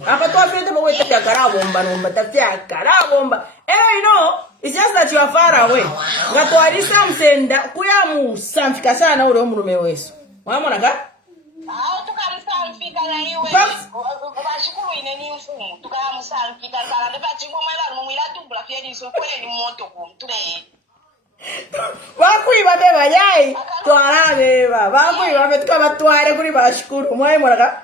Akatofireta pabweru tafya karabomba. Tafya karabomba. You know, it's just that you are far away. Ngatwarisa msenda kuyamu samfika sana ule omulume weso. Mwae mwanaka. Tukamsamfika na iwe. Bashikuru ineni mfumu. Tukamsamfika kala ndepa chingwa mwela mwila tumbula fiedi so kweli moto kumtule. Bakuiba beba yai. Twara beba. Bakuiba betuka batware kuri bashikuru. Mwae mwanaka.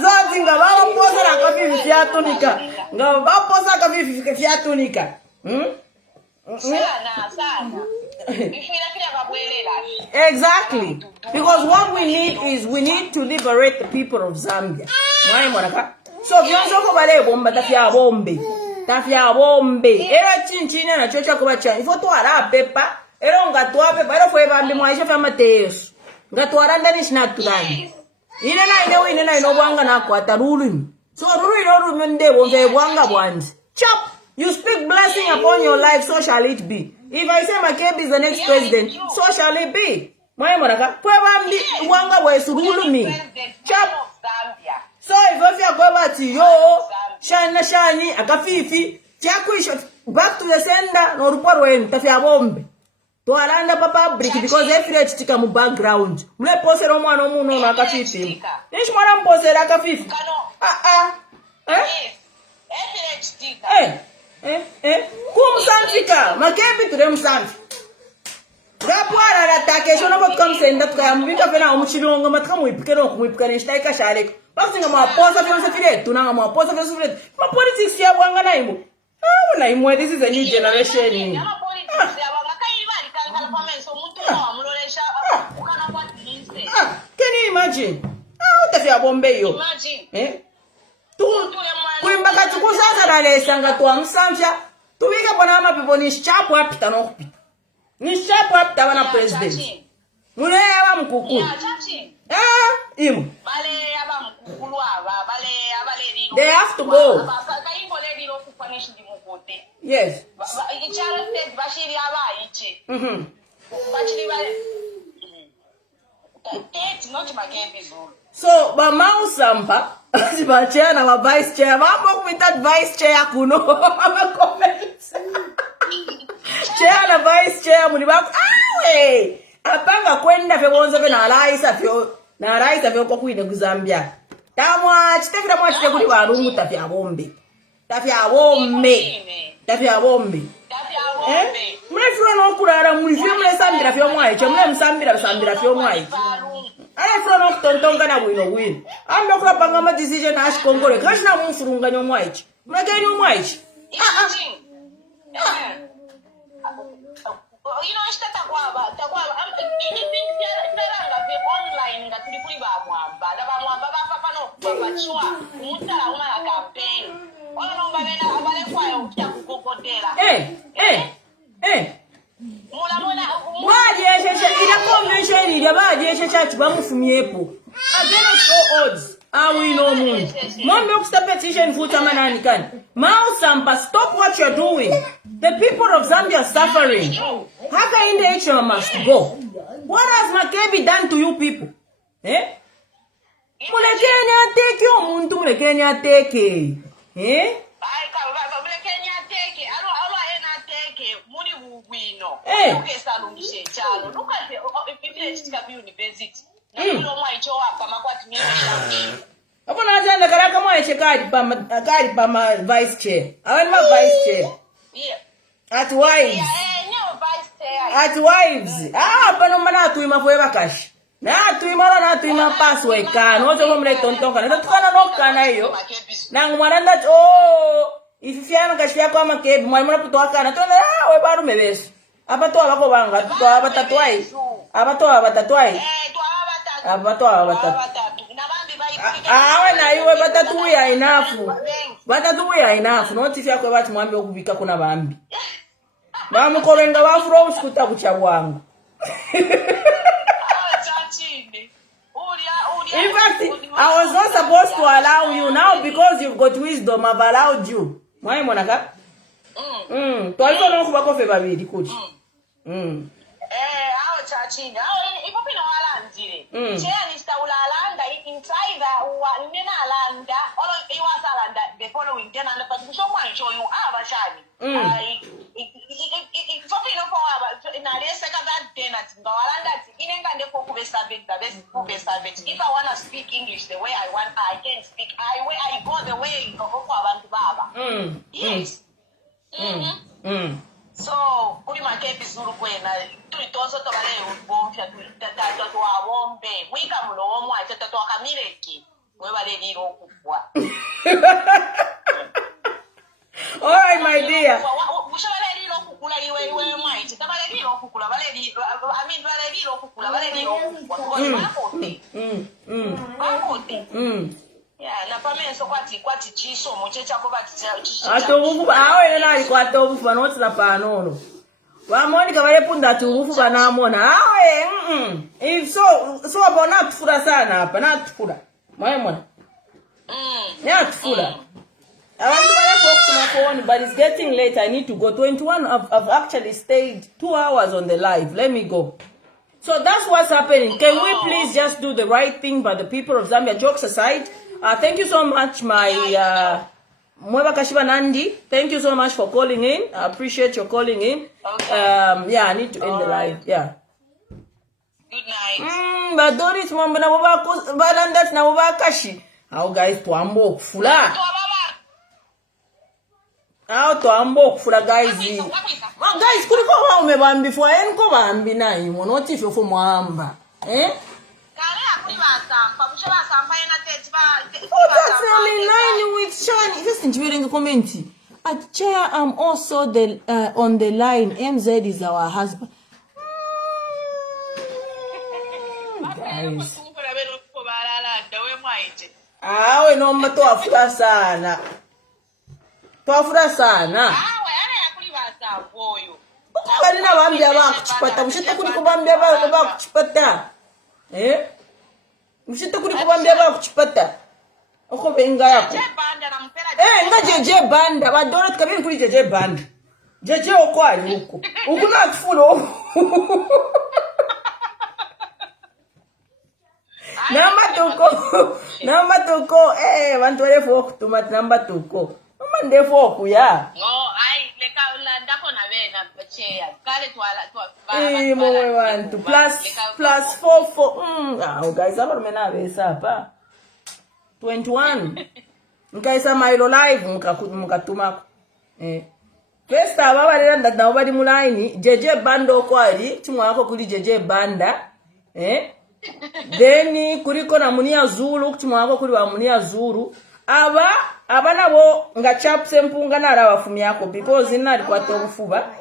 Zazi nga baba posa na kafifi fiatunika. Nga baba posa kafifi fiatunika. Sana. Exactly. Because what we need is we need to liberate the people of Zambia. So vyonso ko bale bomba tafya bombe. Era chinchina na chocha ko bacha. Ifo to ara pepa. Era ngatwa pepa. Era foi bambi mwaisha fa Mateus. Ngatwa ndani snack tudani. Ine na ino bwanga na kwata rulu. So rulu ino mende bonge bwanga bwanzi. Chop. You speak blessing upon your life, so shall it be. If I say Makebi is the next president, so shall it be. Mwae mwanaka, kwebambi wanga wesu rulu mi. Chop. So if you go back to yo, shani, akafifi, tiakuisha, back to the sender, no ruporo enu, tafia bombe. To alanda papa brick, because every chitika mu background. Mle pose romo no muno no akafifi. Nish mwana mpose la akafifi. Kumsanfika, Makebi to them sanfi. Rapwara la takesho na botka msenda tukayambika pena omuchilongo matkamu ipikeno kumipika nishtaika shareko. Basinga maposa fyonse fire, tunanga maposa fyonse fire. Ma politics ya wanga na imu. Na imu, this is a new generation. Can you imagine? Utafia bombe yo. Imagine. Kuimbaka tukusaza na lesanga tuwa msamsha. Tuwika pona ama pipo ni shapu hapita no kupita. Ni shapu hapita wana president. Mune yaba mkukulu. Imu. They have to go. Yes. That's not my game. So, ba Mile Sampa, ba chair na ba vice chair, ba with that vice chair kuno, chair na vice chair muni ba, awe, apanga kwenda fe bonzo fe na raisa fe kwa kuine ku Zambia. Tamwa, chitefira mwa chite kuli barungu tafya bombe. Mune firo no kurara muli firo mune sambira fyo mwaiche, mune msambira fyo mwaiche. Aya firo no kutontonga na wino. Ambe kwa panga ma decision ashi kongore, kashi na mfurunga nyo mwaiche. Mune geni mwaiche. You know, it's takwaba. Anything online nga tuli kuli ba mwamba papa no papa chwa mutala uma campaign ona no babena abale kwayo ukya kukokotela mula waje shesha ila convention ile baje shesha chibamufumyepo against all odds we no moon mombe ukusta petition futa manani kani Mile Sampa, stop what you're doing. The people of Zambia are suffering. Haka in the HM must go. What has Makebi done to you people? Mulekenya take yo muntu mulekenya take. mulekenya take alo ena take muni bugwino ukesalungishe chalo look at the Chicago University no mwa icho hapa makwati mimi shauri hapo naanza karaka mwa chekadi pa vice chair awani ma vice chair at wives at wives pano mana tuima fwe bakashi na tuima password kana ozo mle tontonga na tukana nokana hiyo na ngwana ififyana kashi yako ama kebi mwalimu naputoa kana tona we baru mebeso abato abako banga to abatatwai na iwe batatu ya enough noti yako bati mwambe okubika kuna bambi bamukorenga bafuro usikuta kuchabwangu. In fact, I was not supposed to allow you. Now because you've got wisdom, I've allowed you. Mwai monaka? Twalito no kuba kofe babiri kuti. Hao chachini. Hao ipo pina wala nzire. Chea ni staula alanda inside wa nena alanda. Olo iwasa alanda the following day and but so one show you abashani. Ipo no kwa na lesa kaza tena ngawalanda inenga ndeko kubesa beta best kubesa beta. If I want to speak English the way I want, I can speak. I go the way of abantu baba. Yes. So, kuri makepi zuru kwena tulitonzo tobale ubomfya tutatu wa bombe mwika mulomo atatu akamireki webale liro okufwa. All right, my dear. Bushabale liro okukula iwe mwaiti tabale liro okukula bale liro okukula bale liro okukula. Yeah, na pamenso kwati chiso muchecha ko bati atobufu awe na alikuwa atobufu banoti la panono Wamonika walepunda turufu banamona if so abona tufura sana hapa na tufura mwana ya tufura abantu baleko kuna but it's getting late. I need to go. 21 I've actually stayed 2 hours on the live. Let me go. So that's what's happening. Can we please just do the right thing by the people of Zambia? Jokes aside, thank you so much, my Mweba Kashiba Nandi. Thank you so much for calling in. I appreciate your calling in. Yeah, I need to end the live. Yeah. Good night. But don't it mamba na baba balandat na baba kashi. How guys to ambo fula. How to ambo fula guys. Guys, kuliko wa umebambi fwa enko bambi na imo not if you for mwamba. That's in line with Shani. Just enjoying a comment. At Chair, I'm also on the line. MZ is our husband. Guys. We nomba tuafura sana. Tuafura sana. Ukabali na bambia bakuchipata. Mshite kuli kubambia bakuchipata. Mshite kuli kubambia bakuchipata. Uko benga yako. Nga jeje banda. Badora tukabini kuli jeje banda. Jeje okwali huko. Ukuna kufulo. Namba toko. Bantu wale kutuma namba toko. Mama ndefo okuya. No, leka ndako na bena chair. Kale twala. Mwe wantu plus 4. Guys, aba mena besa pa. 21. Nkaisa mailo live mukatuma. First baba lera ndadda obali mu line jeje banda okwali chimwako kuli jeje banda then kuliko na munia zulu chimwako kuli wa munia zulu aba nabo nga chap sempunga na abafumi yako because inali kwata okufuba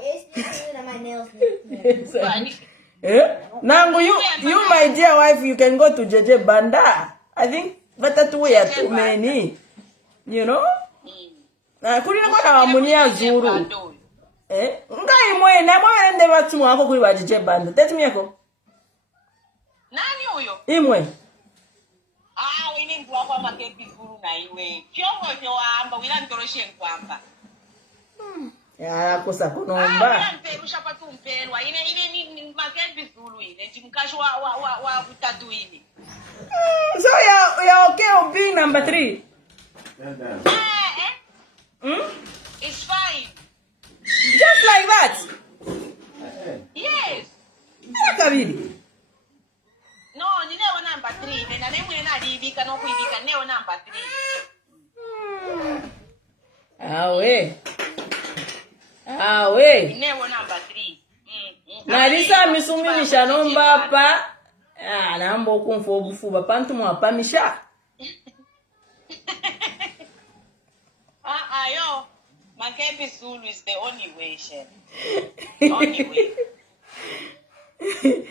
nangu you my dear wife, you can go to jeje banda. I think batatu we are too many, you know. Kuri na kwa munia zuru. Ngai mwene mwende batu mwako kuri bajije banda. Tete mieko. Nani huyo? Imwe. Wini mtu wako makepi zuru na iwe. Kiongo yo amba wila ntoroshe nkwamba. Ya kosa kunomba. Mperusha patu mperwa. Ine ni makepi zuru ine. Chimkasho wa utatu ine. So you're okay with being number 3? It's fine. Just like that? Yes. Kabidi. No, ni leo number 3. Nena nemwe na libika no kuibika leo number 3. Awe. Leo number 3. Nalisa misuminisha nomba pa. Nambo kumfo bufuba pantu mwapamisha. Yo. Makepi Zulu is the only way, chef. Only way.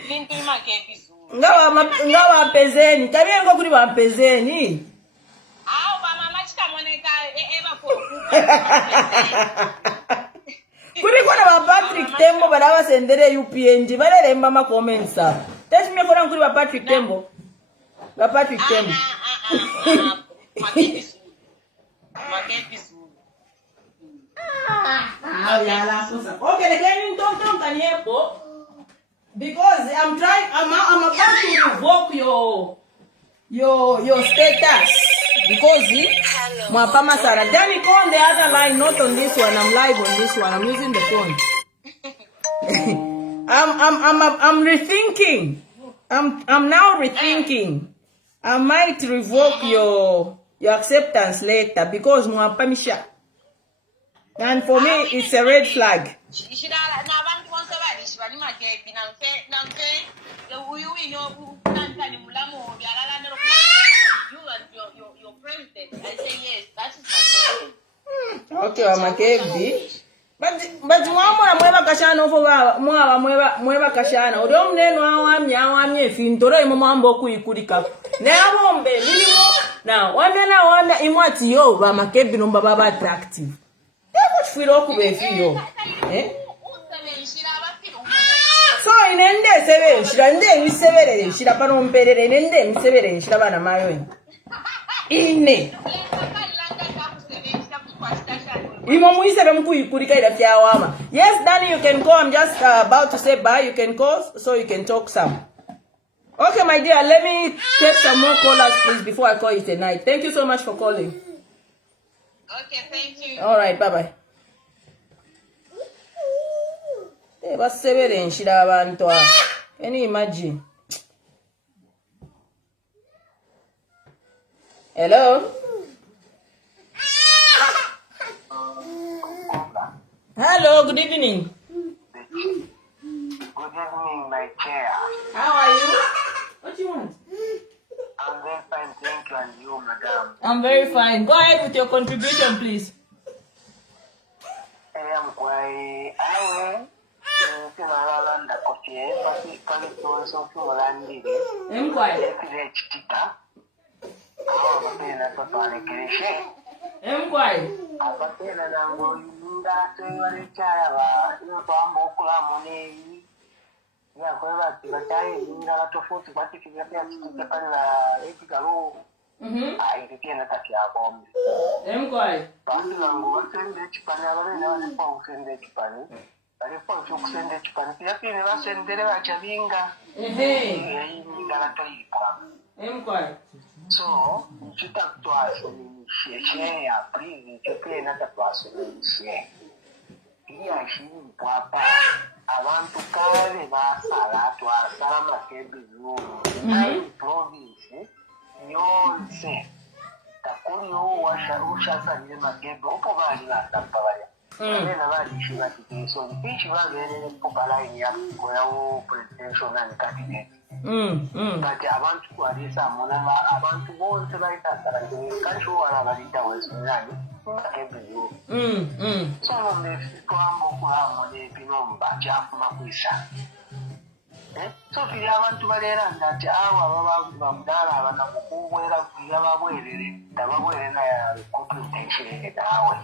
Lintu makepi Zulu. Ngawa pezeni. Tabia ngo kuri wa pezeni. Ba mama chika moneka eba ko. Kuri kona ba Patrick Tembo balawa sendere UPNG balere mama comments. Test me kona kuri ba Patrick Tembo. Ba Patrick Tembo. Makepi Zulu. Makepi Zulu. Okay, let me don't Kanyeko, because I'm about to revoke your status because Mwapama Sara. Then you go on the other line, not on this one. I'm live on this one. I'm using the phone. I'm rethinking. I'm now rethinking. I might revoke your acceptance later because Mwapamisha. And for me, it's a red flag. Okay, I'm a KFD. But mwamura mweba kashana ofo mweba kashana. Odo mneno awamye fintoro imo mambo kuikurika. Ne abombe milimo na wanda imwati yo ba makebi no baba attractive. Filo kubefio. So inende sebe shira nde misebere shira pano mperere nende misebere shira bana mayo. Ine. Imo muisebe mkuikurika ila fya wama. Yes, Danny, you can go. I'm just about to say bye. You can call so you can talk some. Okay, my dear, let me take some more callers, please, before I call it a night. Thank you so much for calling. Okay, thank you. All right, bye-bye. Basebere nshira abantu. Can you imagine? Hello? Hello, good evening. Good evening, my chair. How are you? What do you want? I'm very fine, thank you, and you, madam. I'm very fine. Go ahead with your contribution, please. I am quite aware. Sinalanda kotie, pasi kali tuonso kumulandi. I'm quiet. Chita. Apapena totale kirishe. I'm quiet. Apapena nango yunda tuwale chayaba. Yupa mokula monei. Ya kweba tibatai yunda la tofuti pati kibia chita pale la ekikalo. ayirikene kati abombi Emkwai. bantu bangu basende ekipani abanene balifa okusenda ekipani balifa ekyokusenda ekipani tiyapine basendere bakyabinga eyingala toyikwamu Emkwai. so kitakutwasomishesheya please kyopena tatwasomishe iyashimpwapa abantu kale basala twasala makebizulu naye province yonse takuliwo ushasalire makebe opo bali basamba baya abena balishe batiteso mpichi bagerere pokalaini yakoyawo presidential and candidate but abantu twalisa mona abantu bonse bayitasala kanshowala balita wesunani makebizulu sono mefitwambo okulamo nebinomba kyafuma kwisa so tuli abantu baleranda ati awo bamudala abanakukuwera kuya babwerere tababwere naye kompletenshire nawe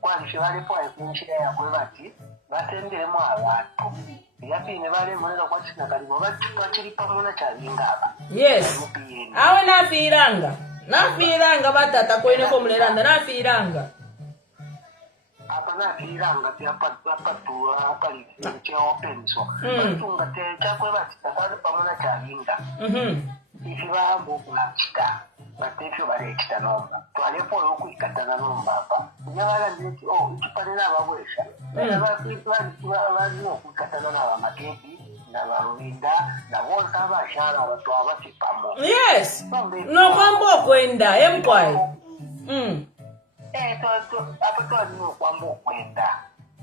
kwalishe balipo ekunshire yakwe bati batenderemu abantu yapine balemuleka kwakina kalibo bakiripa muna kyabingaba Yes. Awe nafiiranga batata kweneko muleranda nafiiranga. apa nafiiranga tiapatuwa apalikia openso batunga tekyakwe bati takalipa muna kyabinga ifi bambo okulakita batefyo balekita nomba twalepo oyokwikatana nomba apa nyabalambire ti ikipanira ababwesha balina okwikatana n'abamakebi n'abalubinda nabonse abashala abatwa batipamu Yes. Nokwamba okwenda Emkwai. Apa twalina okwamba okwenda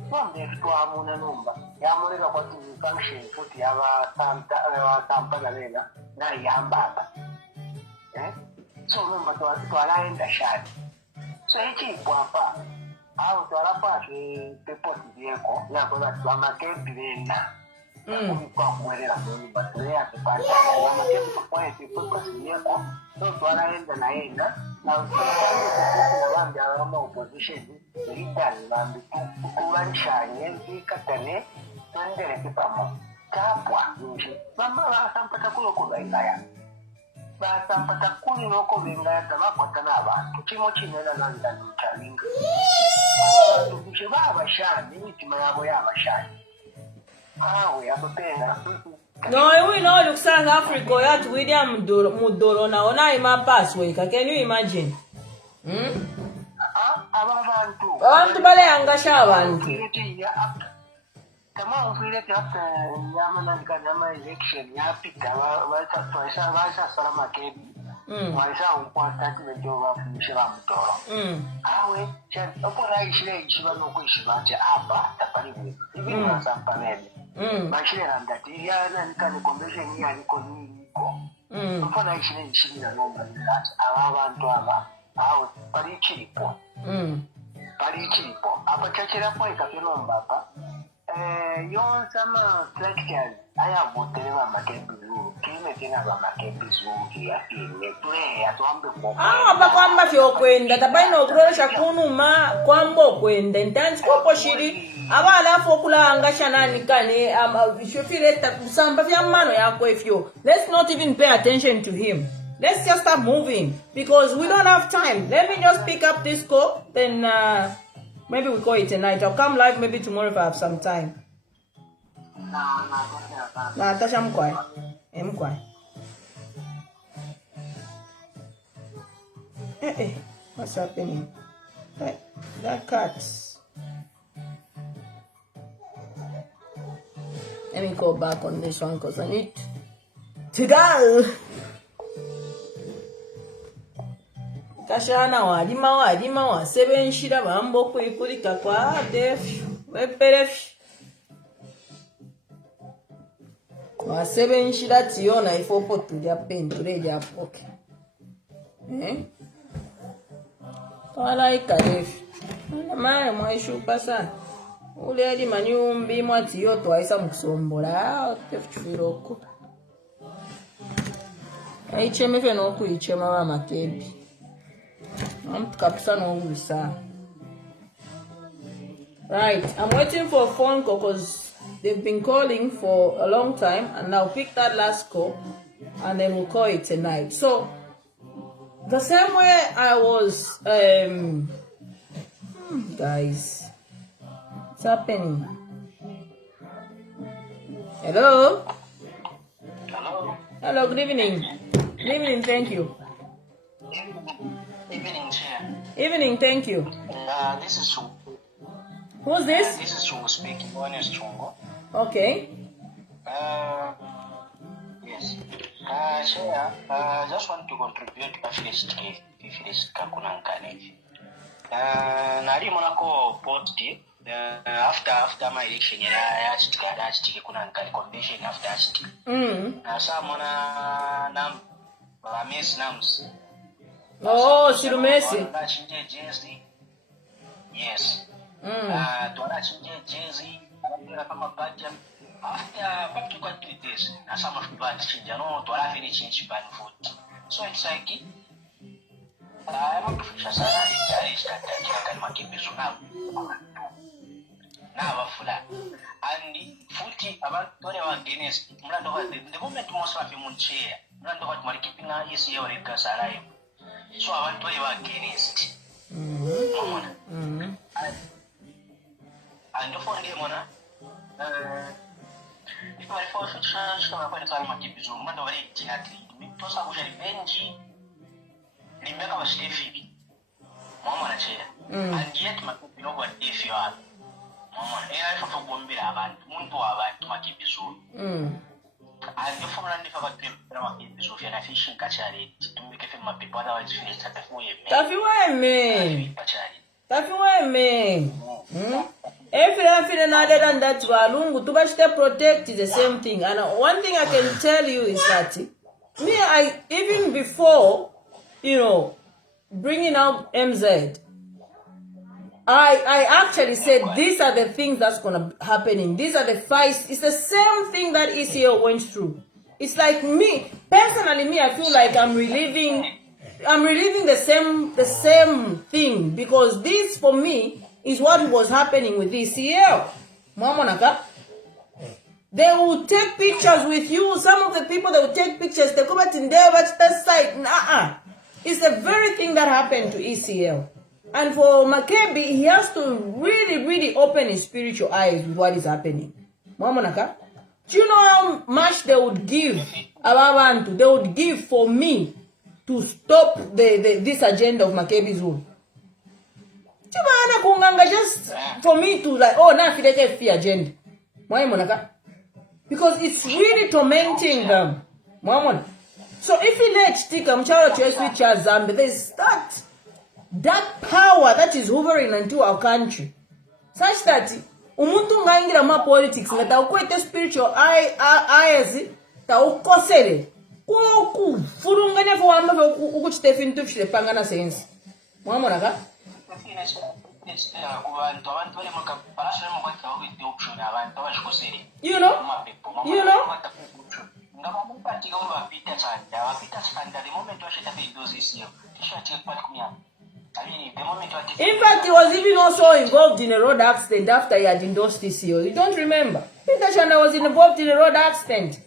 nomba efitwamuna nomba yamuleka kwati function futi yabasampana lena nayambaba so nomba twalaenda shati so ekipwapa awo twalapake pepoti byeko nakwe bati bamakebi bena kwakuwerera munyumba tuleyatepaamakebi tukwaete pepoti byeko so twalaenda nayena nabambi abama opposition lidani bambi tukulanyishanye zikatane twendereke pamo tapwa nje bama basampata kuloko baingaya basampata kuli noko bengaya tabakwata n'abantu kimo kinena nanzani mutalinga abantu kuje babashani imitima yabo yabashani awe abapenda No, we know look sang Africa yat William Mudoro na ona ima password. Can you imagine? Abantu baleyangasha abantu. Kama ufirete after nyama election yapita waisa salama kebi waisa unkwa statement yo bafumishe bamutoro awe opora ishire ishiba noko ishiba nje apa tapaliwe ibi Sampa nene bashire randati yana nikane convention yani ko niko opora ishire ishira nomba ndati abantu aba awe palichiripo apa chachira kwa ikapenomba apa yonsama structures ayavotere bamakebizu kimetena bamakebizu kiyapine tule atwambe bakwamba vyokwenda tabaina okulolesha kunuma kwamba okwenda ntanzi kopo shiri abala afu okulangasha nani kane shofireta kusamba vyamano yako ifyo. Let's not even pay attention to him. Let's just start moving because we don't have time. Let me just pick up this call, then maybe we call it a night. I'll come live maybe tomorrow if I have some time. Nah, Tasha Mkwai. Mkwai. What's happening? That cat. Let me go back on this one because I need to go. Kashana wadima sebenshira bambo kwipulika kwa def weperef wa sebenshira tiona ifopo tulya pendure ya poke wala ikaref mama mwaishu pasa ule ali manyumbi mwatiyo twaisa mukusombola tefchiroko aicheme fe no kuichema ba makebi Right, I'm waiting for a phone call because they've been calling for a long time, and I'll pick that last call and then we'll call it tonight. So The same way I was, guys, what's happening? Hello? Hello. Hello, good evening. Good evening, thank you. Evening, Chair. Evening, thank you. This is Chungu. Who's this? This is Chungu speaking. One is Chungu. Okay. Yes. Chair, just want to contribute to Fifilist Kakunankane. Nari Monaco posted after my election, I asked Kunankane convention after asked. Samona Nam Rames Nams. Oh, Shirumesi. Yes. Jersey. After what you got 3 days, some of the bad change, no, to have any change bad food. So it's like, I'm not sure I start to make it now, and footy about 21 guineas, the moment most of them chair, none of what my keeping out is here or it goes alive. So I want 21 guineas. And the phone game, if my first chance, I'm going to tell my keep Zoom, not already exactly. Because I was a Benji, remember I was Steffi, Mama chair, and yet my you know what if you are Mama, I for Bombay about Munbo about my keep Zoom. And the phone and if I got to keep Zoom and a fishing catcher to make it my people otherwise finished at the full. That's why me. Every other than that, Walungu, to much protect is the same thing. And one thing I can tell you is that me, even before, bringing out MZ, I actually said these are the things that's gonna happen. These are the fights. It's the same thing that ECL went through. It's like me personally. I feel like I'm reliving the same thing, because this for me is what was happening with ECL. They will take pictures with you. Some of the people, they will take pictures. They come out in there, but that side, it's the very thing that happened to ECL. And for Makebi, he has to really, really open his spiritual eyes with what is happening. Do you know how much they would give? They would give for me to stop this agenda of Makebi's rule. Just for me to now fear agenda. Because it's really tormenting them. So if you let Zambia, there's that power that is hovering into our country. Such that umuntu ngaingira ma politics ngata ukwete spiritual eyes ta ukosele ku furunganya fo wamba ukuchitefa into chipangana sense. Mwamona ka? You know? In fact, he was even also involved in a road accident after he had endorsed TCO. You don't remember? Peter Chanda was involved in a road accident.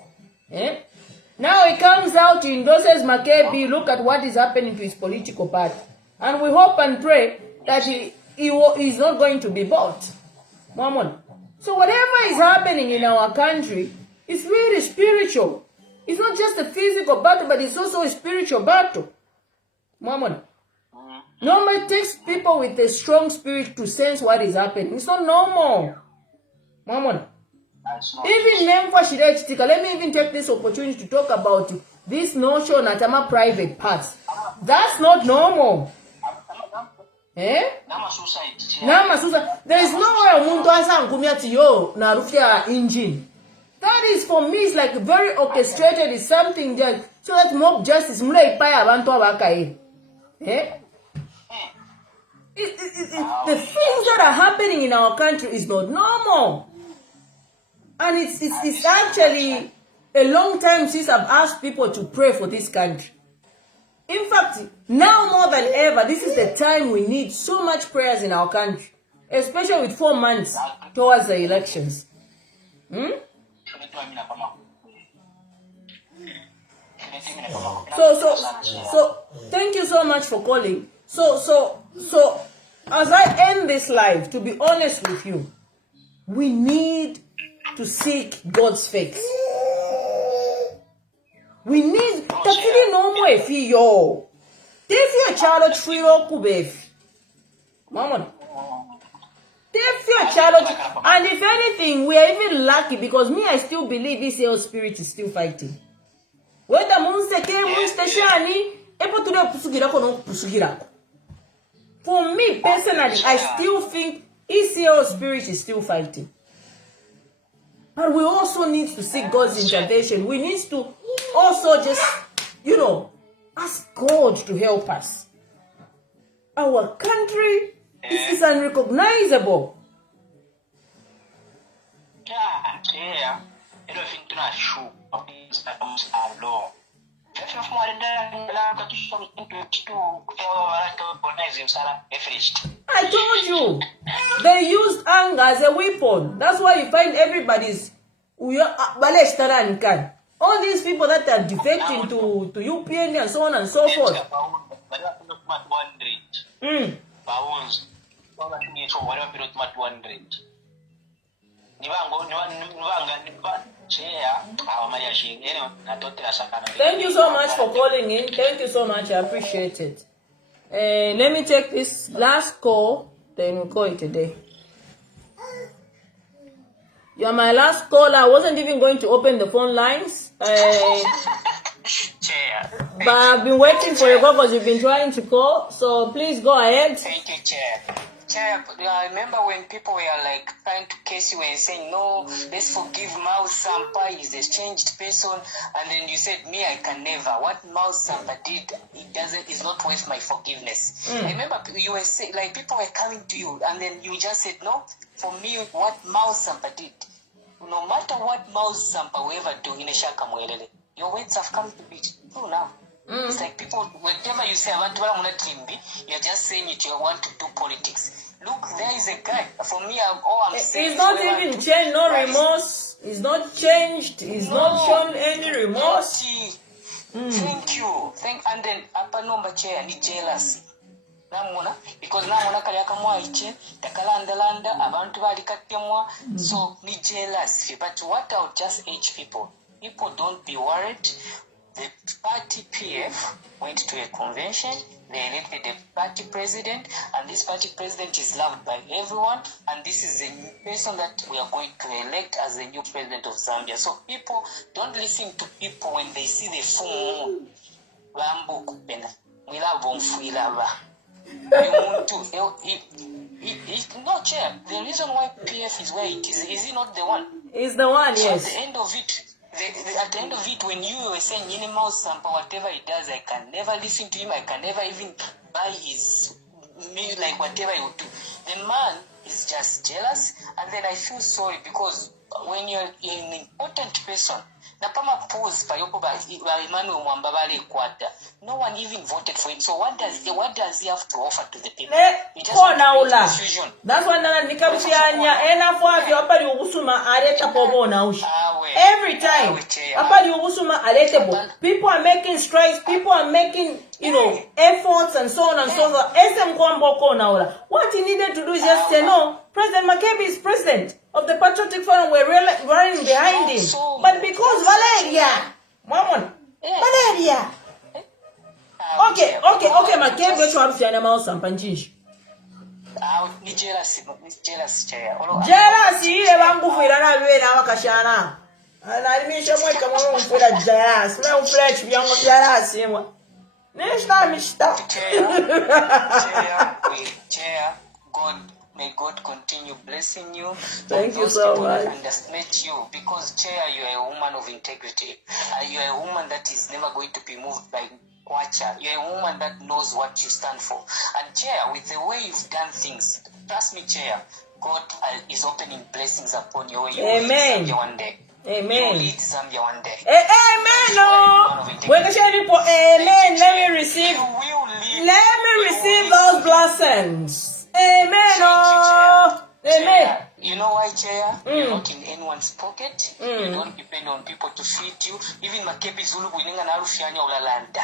Now he comes out, he endorses Makebi. Look at what is happening to his political party. And we hope and pray that he is not going to be bought. So whatever is happening in our country is really spiritual. It's not just a physical battle, but it's also a spiritual battle. Normally it takes people with a strong spirit to sense what is happening. It's not normal. Even let me even take this opportunity to talk about this notion at my private parts. That's not normal. There is no way umuntu asangumya ati yo na rufia engine. That is, for me, is like very orchestrated. It's something that so that mob justice mule ipaya abantu abakaye. The things that are happening in our country is not normal. And it's actually a long time since I've asked people to pray for this country. In fact, now more than ever, this is the time we need so much prayers in our country, especially with 4 months towards the elections. So thank you so much for calling. So as I end this live, to be honest with you, we need to seek God's face. We need tafiri no mo efi yo. Tefi a child free o kubefi. Mama. Tefi a child, and if anything, we are even lucky because me, I still believe this your spirit is still fighting. Whether munseke munsteshani, epo tude pusugira kono pusugira. For me personally, I still think ECL spirit is still fighting. But we also need to seek God's intervention. We need to also just, ask God to help us. Our country is unrecognizable. Yeah. I told you, they used anger as a weapon. That's why you find everybody's all these people that are defecting to UPN and so on and so forth. Thank you so much for calling in. Thank you so much. I appreciate it. Let me take this last call, then we'll call it a day. You're my last call. I wasn't even going to open the phone lines. But I've been waiting for your call because you've been trying to call. So please go ahead. Thank you, Chair. Chair, I remember when people were like trying to case you and saying, no, let's forgive Mile Sampa, he's a changed person. And then you said, me, I can never. What Mile Sampa did, it's not worth my forgiveness. I remember you were saying, like, people were coming to you and then you just said, no, for me, what Mile Sampa did, no matter what Mile Sampa will ever do in a shaka mwelele, your words have come to be true now. It's like people, whatever you say, you're just saying it, you want to do politics. Look, there is a guy. For me, I'm saying... He's not even changed, no remorse. He's not changed. He's not shown any remorse. Thank you. And then, upper number chair, I need jealousy. Because now kali akamwaiche takalanda abantu bali katemwa, so ni jealousy. But what I would just urge people don't be worried. The party PF went to a convention, they elected a party president, and this party president is loved by everyone, and this is a new person that we are going to elect as the new president of Zambia. So people, don't listen to people when they see the full moon. No, Chair, the reason why PF is where it is he not the one? He's the one, so yes. At the end of it, when you were saying Mile Sampa, whatever he does, I can never listen to him, I can never even buy his meal, like whatever he would do. The man is just jealous, and then I feel sorry because when you're an important person, no one even voted for him. So what does he have to offer to the people? He just confusion. That's why every time people are making strides, people are making efforts and so on and so forth. What he needed to do is just say, no, President Makebi is president of the Patriotic Front, we're running behind him. But because Valeria, Valeria. Okay, Makebi, you have to say Mile Sampa. Jealousy, ile bangu fulana lwe na wakashana. Analimisha mwe kama mfula jealous. Mwe mflex byango jealousy mwe. Nesta mista. Chair, may God continue blessing you. Thank you so much. Underestimate you because Chair, you are a woman of integrity. You are a woman that is never going to be moved by Kwacha. You are a woman that knows what you stand for. And Chair, with the way you've done things, trust me, Chair, God is opening blessings upon you. You will lead Zambia one day. Amen. You will lead Zambia one day. Amen. Amen. Let me receive those blessings. Amen. Amen. You know why, Chair? You're not in anyone's pocket. You don't depend on people to feed you. Even Makebi Zulu winninga na rufianya ulalanda.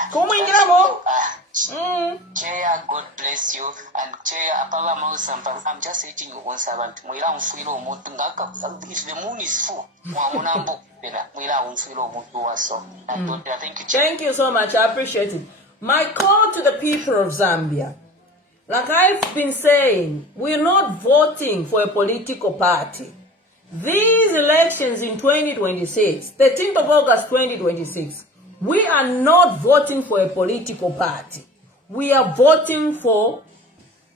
Chair, God bless you. And Chair, Apava Mile Sampa, I'm just saying you once abantu. Mwila umfuilo umuntu ngaka. If the moon is full, mwamunambo. Thank you, Chair. Thank you so much. I appreciate it. My call to the people of Zambia. Like I've been saying, we're not voting for a political party. These elections in 2026, 13th of August 2026, we are not voting for a political party. We are voting for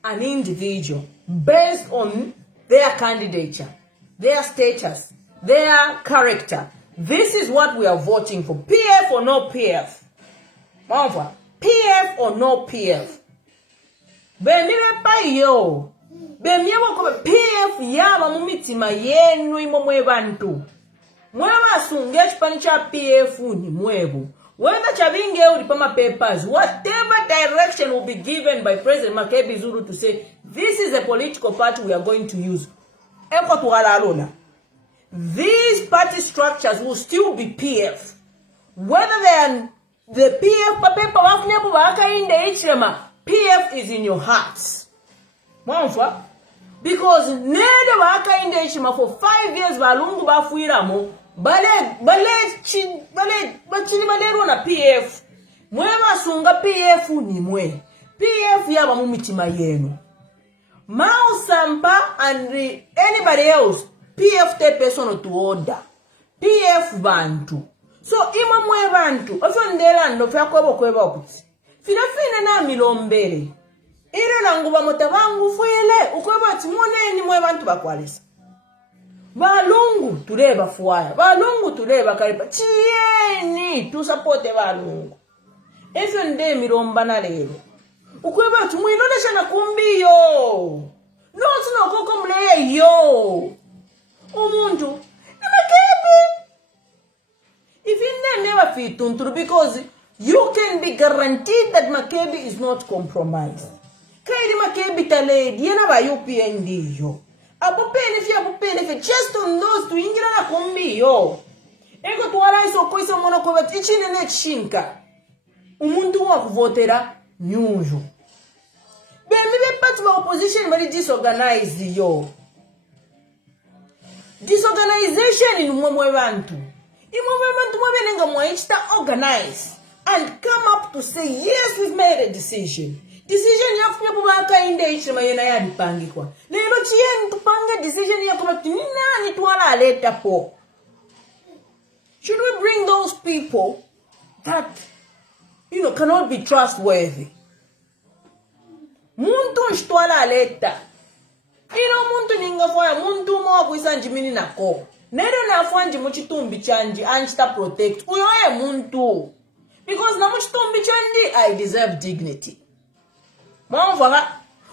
an individual based on their candidature, their status, their character. This is what we are voting for. PF or no PF. PF or no PF. Benile pa yo. Bemyewo ko PF yaba mu mitima yenu imomwe bantu. Mwewa sunge chipani cha PF ni mwebo. Whether chabinge uli pama papers, whatever direction will be given by President Makebi Zulu to say this is a political party we are going to use. Eko tuwala alona. These party structures will still be PF. Whether they are the PF paper wafnepo waka in the HRMA, PF is in your hearts. Because nede waka in the HRMA for 5 years balungu bafuiramo, bachini balero na PF. Mwewa sunga PF ni mwe. PF yaba mumitima yenu. Mile Sampa and anybody else, PF te personal to order. PF bantu. So ima mwe bantu. Ofyo ndela ndo fya kwebo kweba okuti. Fina na milombele. Ilo nanguba motabangu fuile. Ukweba ati moneni mwe bantu bakwalesa. Balungu tuleba fuwaya. Balungu tuleba karipa. Chieni tu supporte balungu. Ofyo nde milomba na lelo. Ukweba ati mwilolesha na kumbi yo. No sino koko mleye yo. Umuntu Makebi. If you never fit unturu, because you can be guaranteed that Makebi is not compromised. Kaidi Makebi tale diena ba UPND yo. Abupene just on those to ingira na kumbi yo. Eko tuwala iso koisa mwana kwa ichine ne chinka. Umuntu wa kuvotera nyujo. Bemibe pati ma opposition bari disorganized yo. Disorganization in mwemwe bantu. Imwemwe bantu mwabenenga mwaichita organize and come up to say yes, we've made a decision. Decision ya kunya bubaka inde ichima yena ya dipangikwa. Lelo chien tupanga decision ya kuma nani tuwala aleta po. Should we bring those people that cannot be trustworthy? Muntu nshtuala aleta. Muntu ningafaya muntu mwa kuisanji mini nako. Nero na afuanji muchitumbi chanji anchita protect. Uyoye muntu. Because na muchitumbi chanji, I deserve dignity. Mwamfaka.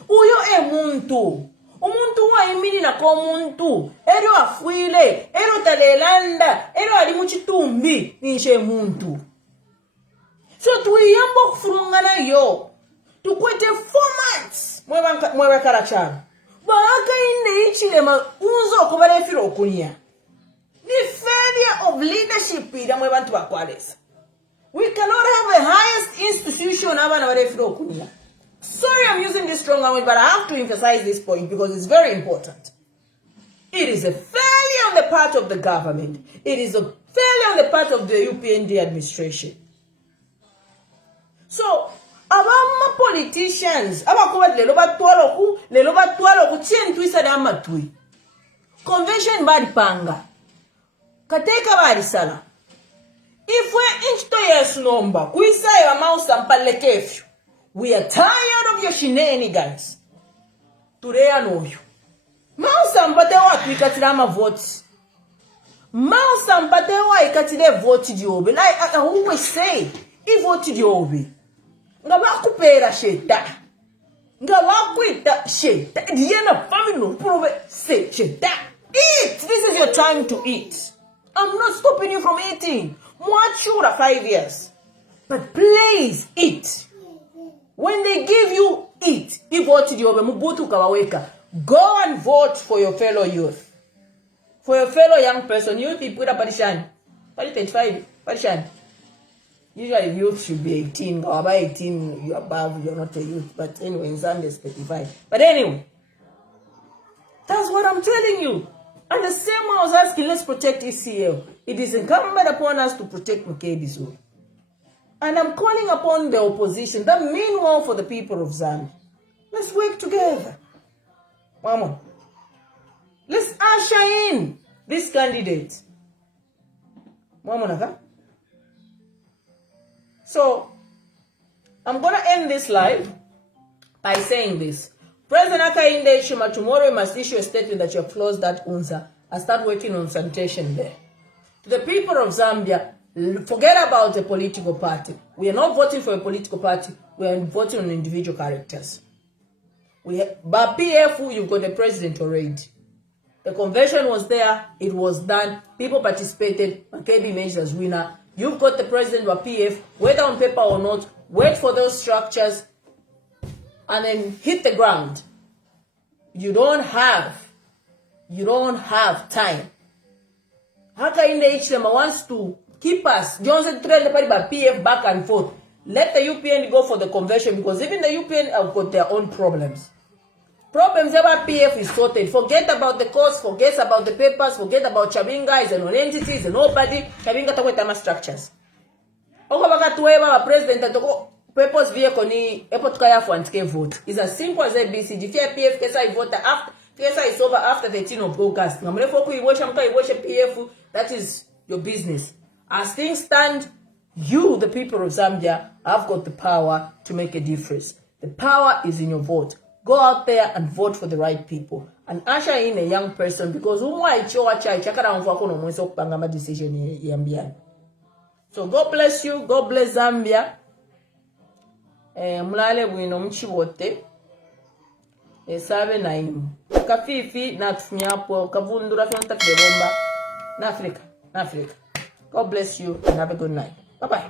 Uyoye muntu. Umuntu wa imini nako muntu. Ero afuile. Ero talelanda. Ero ali muchitumbi. Nishe muntu. So tuiyambo kufurungana yo. Tukwete 4 months. Mwewe karachana. Baraka inde ichilema unzo kubale filo okunia. The failure of leadership ida mwe bantu bakwalesa. We cannot have the highest institution abana wale filo okunia. Sorry I'm using this strong language, but I have to emphasize this point because it's very important. It is a failure on the part of the government. It is a failure on the part of the UPND administration. So, abama politicians abakuba lelo batwalo ku chentu isa da matui convention bari panga kateka bari sala ifwe inchito yesu nomba kuisa ya Mile Sampa lekefyo. We are tired of your shenanigans. Turea noyo Mile Sampa tewa kwikatira ama votes. Mile Sampa tewa ikatire vote diobe. Like I always say, I vote diobe. Nga wakupera sheta. Nga wakuita sheta. Diana family no prove say sheta. Eat. This is your time to eat. I'm not stopping you from eating. Mwachura 5 years. But please eat. When they give you eat. Ivote diobe mubutu kawaweka. Go and vote for your fellow youth. For your fellow young person. Youth people are Parishan. 35, Parishan. Usually youth should be 18. Or by 18, you're above, you're not a youth. But anyway, in Zambia it's 35. But anyway, that's what I'm telling you. And the same one I was asking, let's protect ECL. It is incumbent upon us to protect Mkebi's. And I'm calling upon the opposition, that meanwhile for the people of Zambia. Let's work together. Mama. Let's usher in this candidate. Mama. So, I'm going to end this live by saying this. President Hakainde Hichilema, tomorrow you must issue a statement that you have closed that UNZA and start working on sanitation there. To the people of Zambia, forget about a political party. We are not voting for a political party. We are voting on individual characters. But PF, you've got a president already. The convention was there. It was done. People participated. Mkebi emerged as winner. You've got the president of PF, whether on paper or not. Wait for those structures and then hit the ground. You don't have time. Hakainde Hichilema wants to keep us. Johnson trained the party by PF back and forth. Let the UPN go for the convention because even the UPN have got their own problems. Problems about PF is sorted. Forget about the cost, forget about the papers, forget about Chabinga is an entities and nobody. Chabinga takwe tama structures. Oko baka tuweba president atoko purpose vehicle ni epo tukaya for antike vote. It's as simple as ABC. If you PF kesa I vote after kesa is over after 13 of August. Ngamule foku iwosha mka iwosha PF, that is your business. As things stand, you, the people of Zambia, have got the power to make a difference. The power is in your vote. Go out there and vote for the right people. And usher in a young person because decision yambian. So God bless you. God bless Zambia. Mulale wino mchiwote. Sabe na inu. Kafifi na tufunyapo. Kavundura fionta kibomba. Na Africa. God bless you and have a good night. Bye-bye.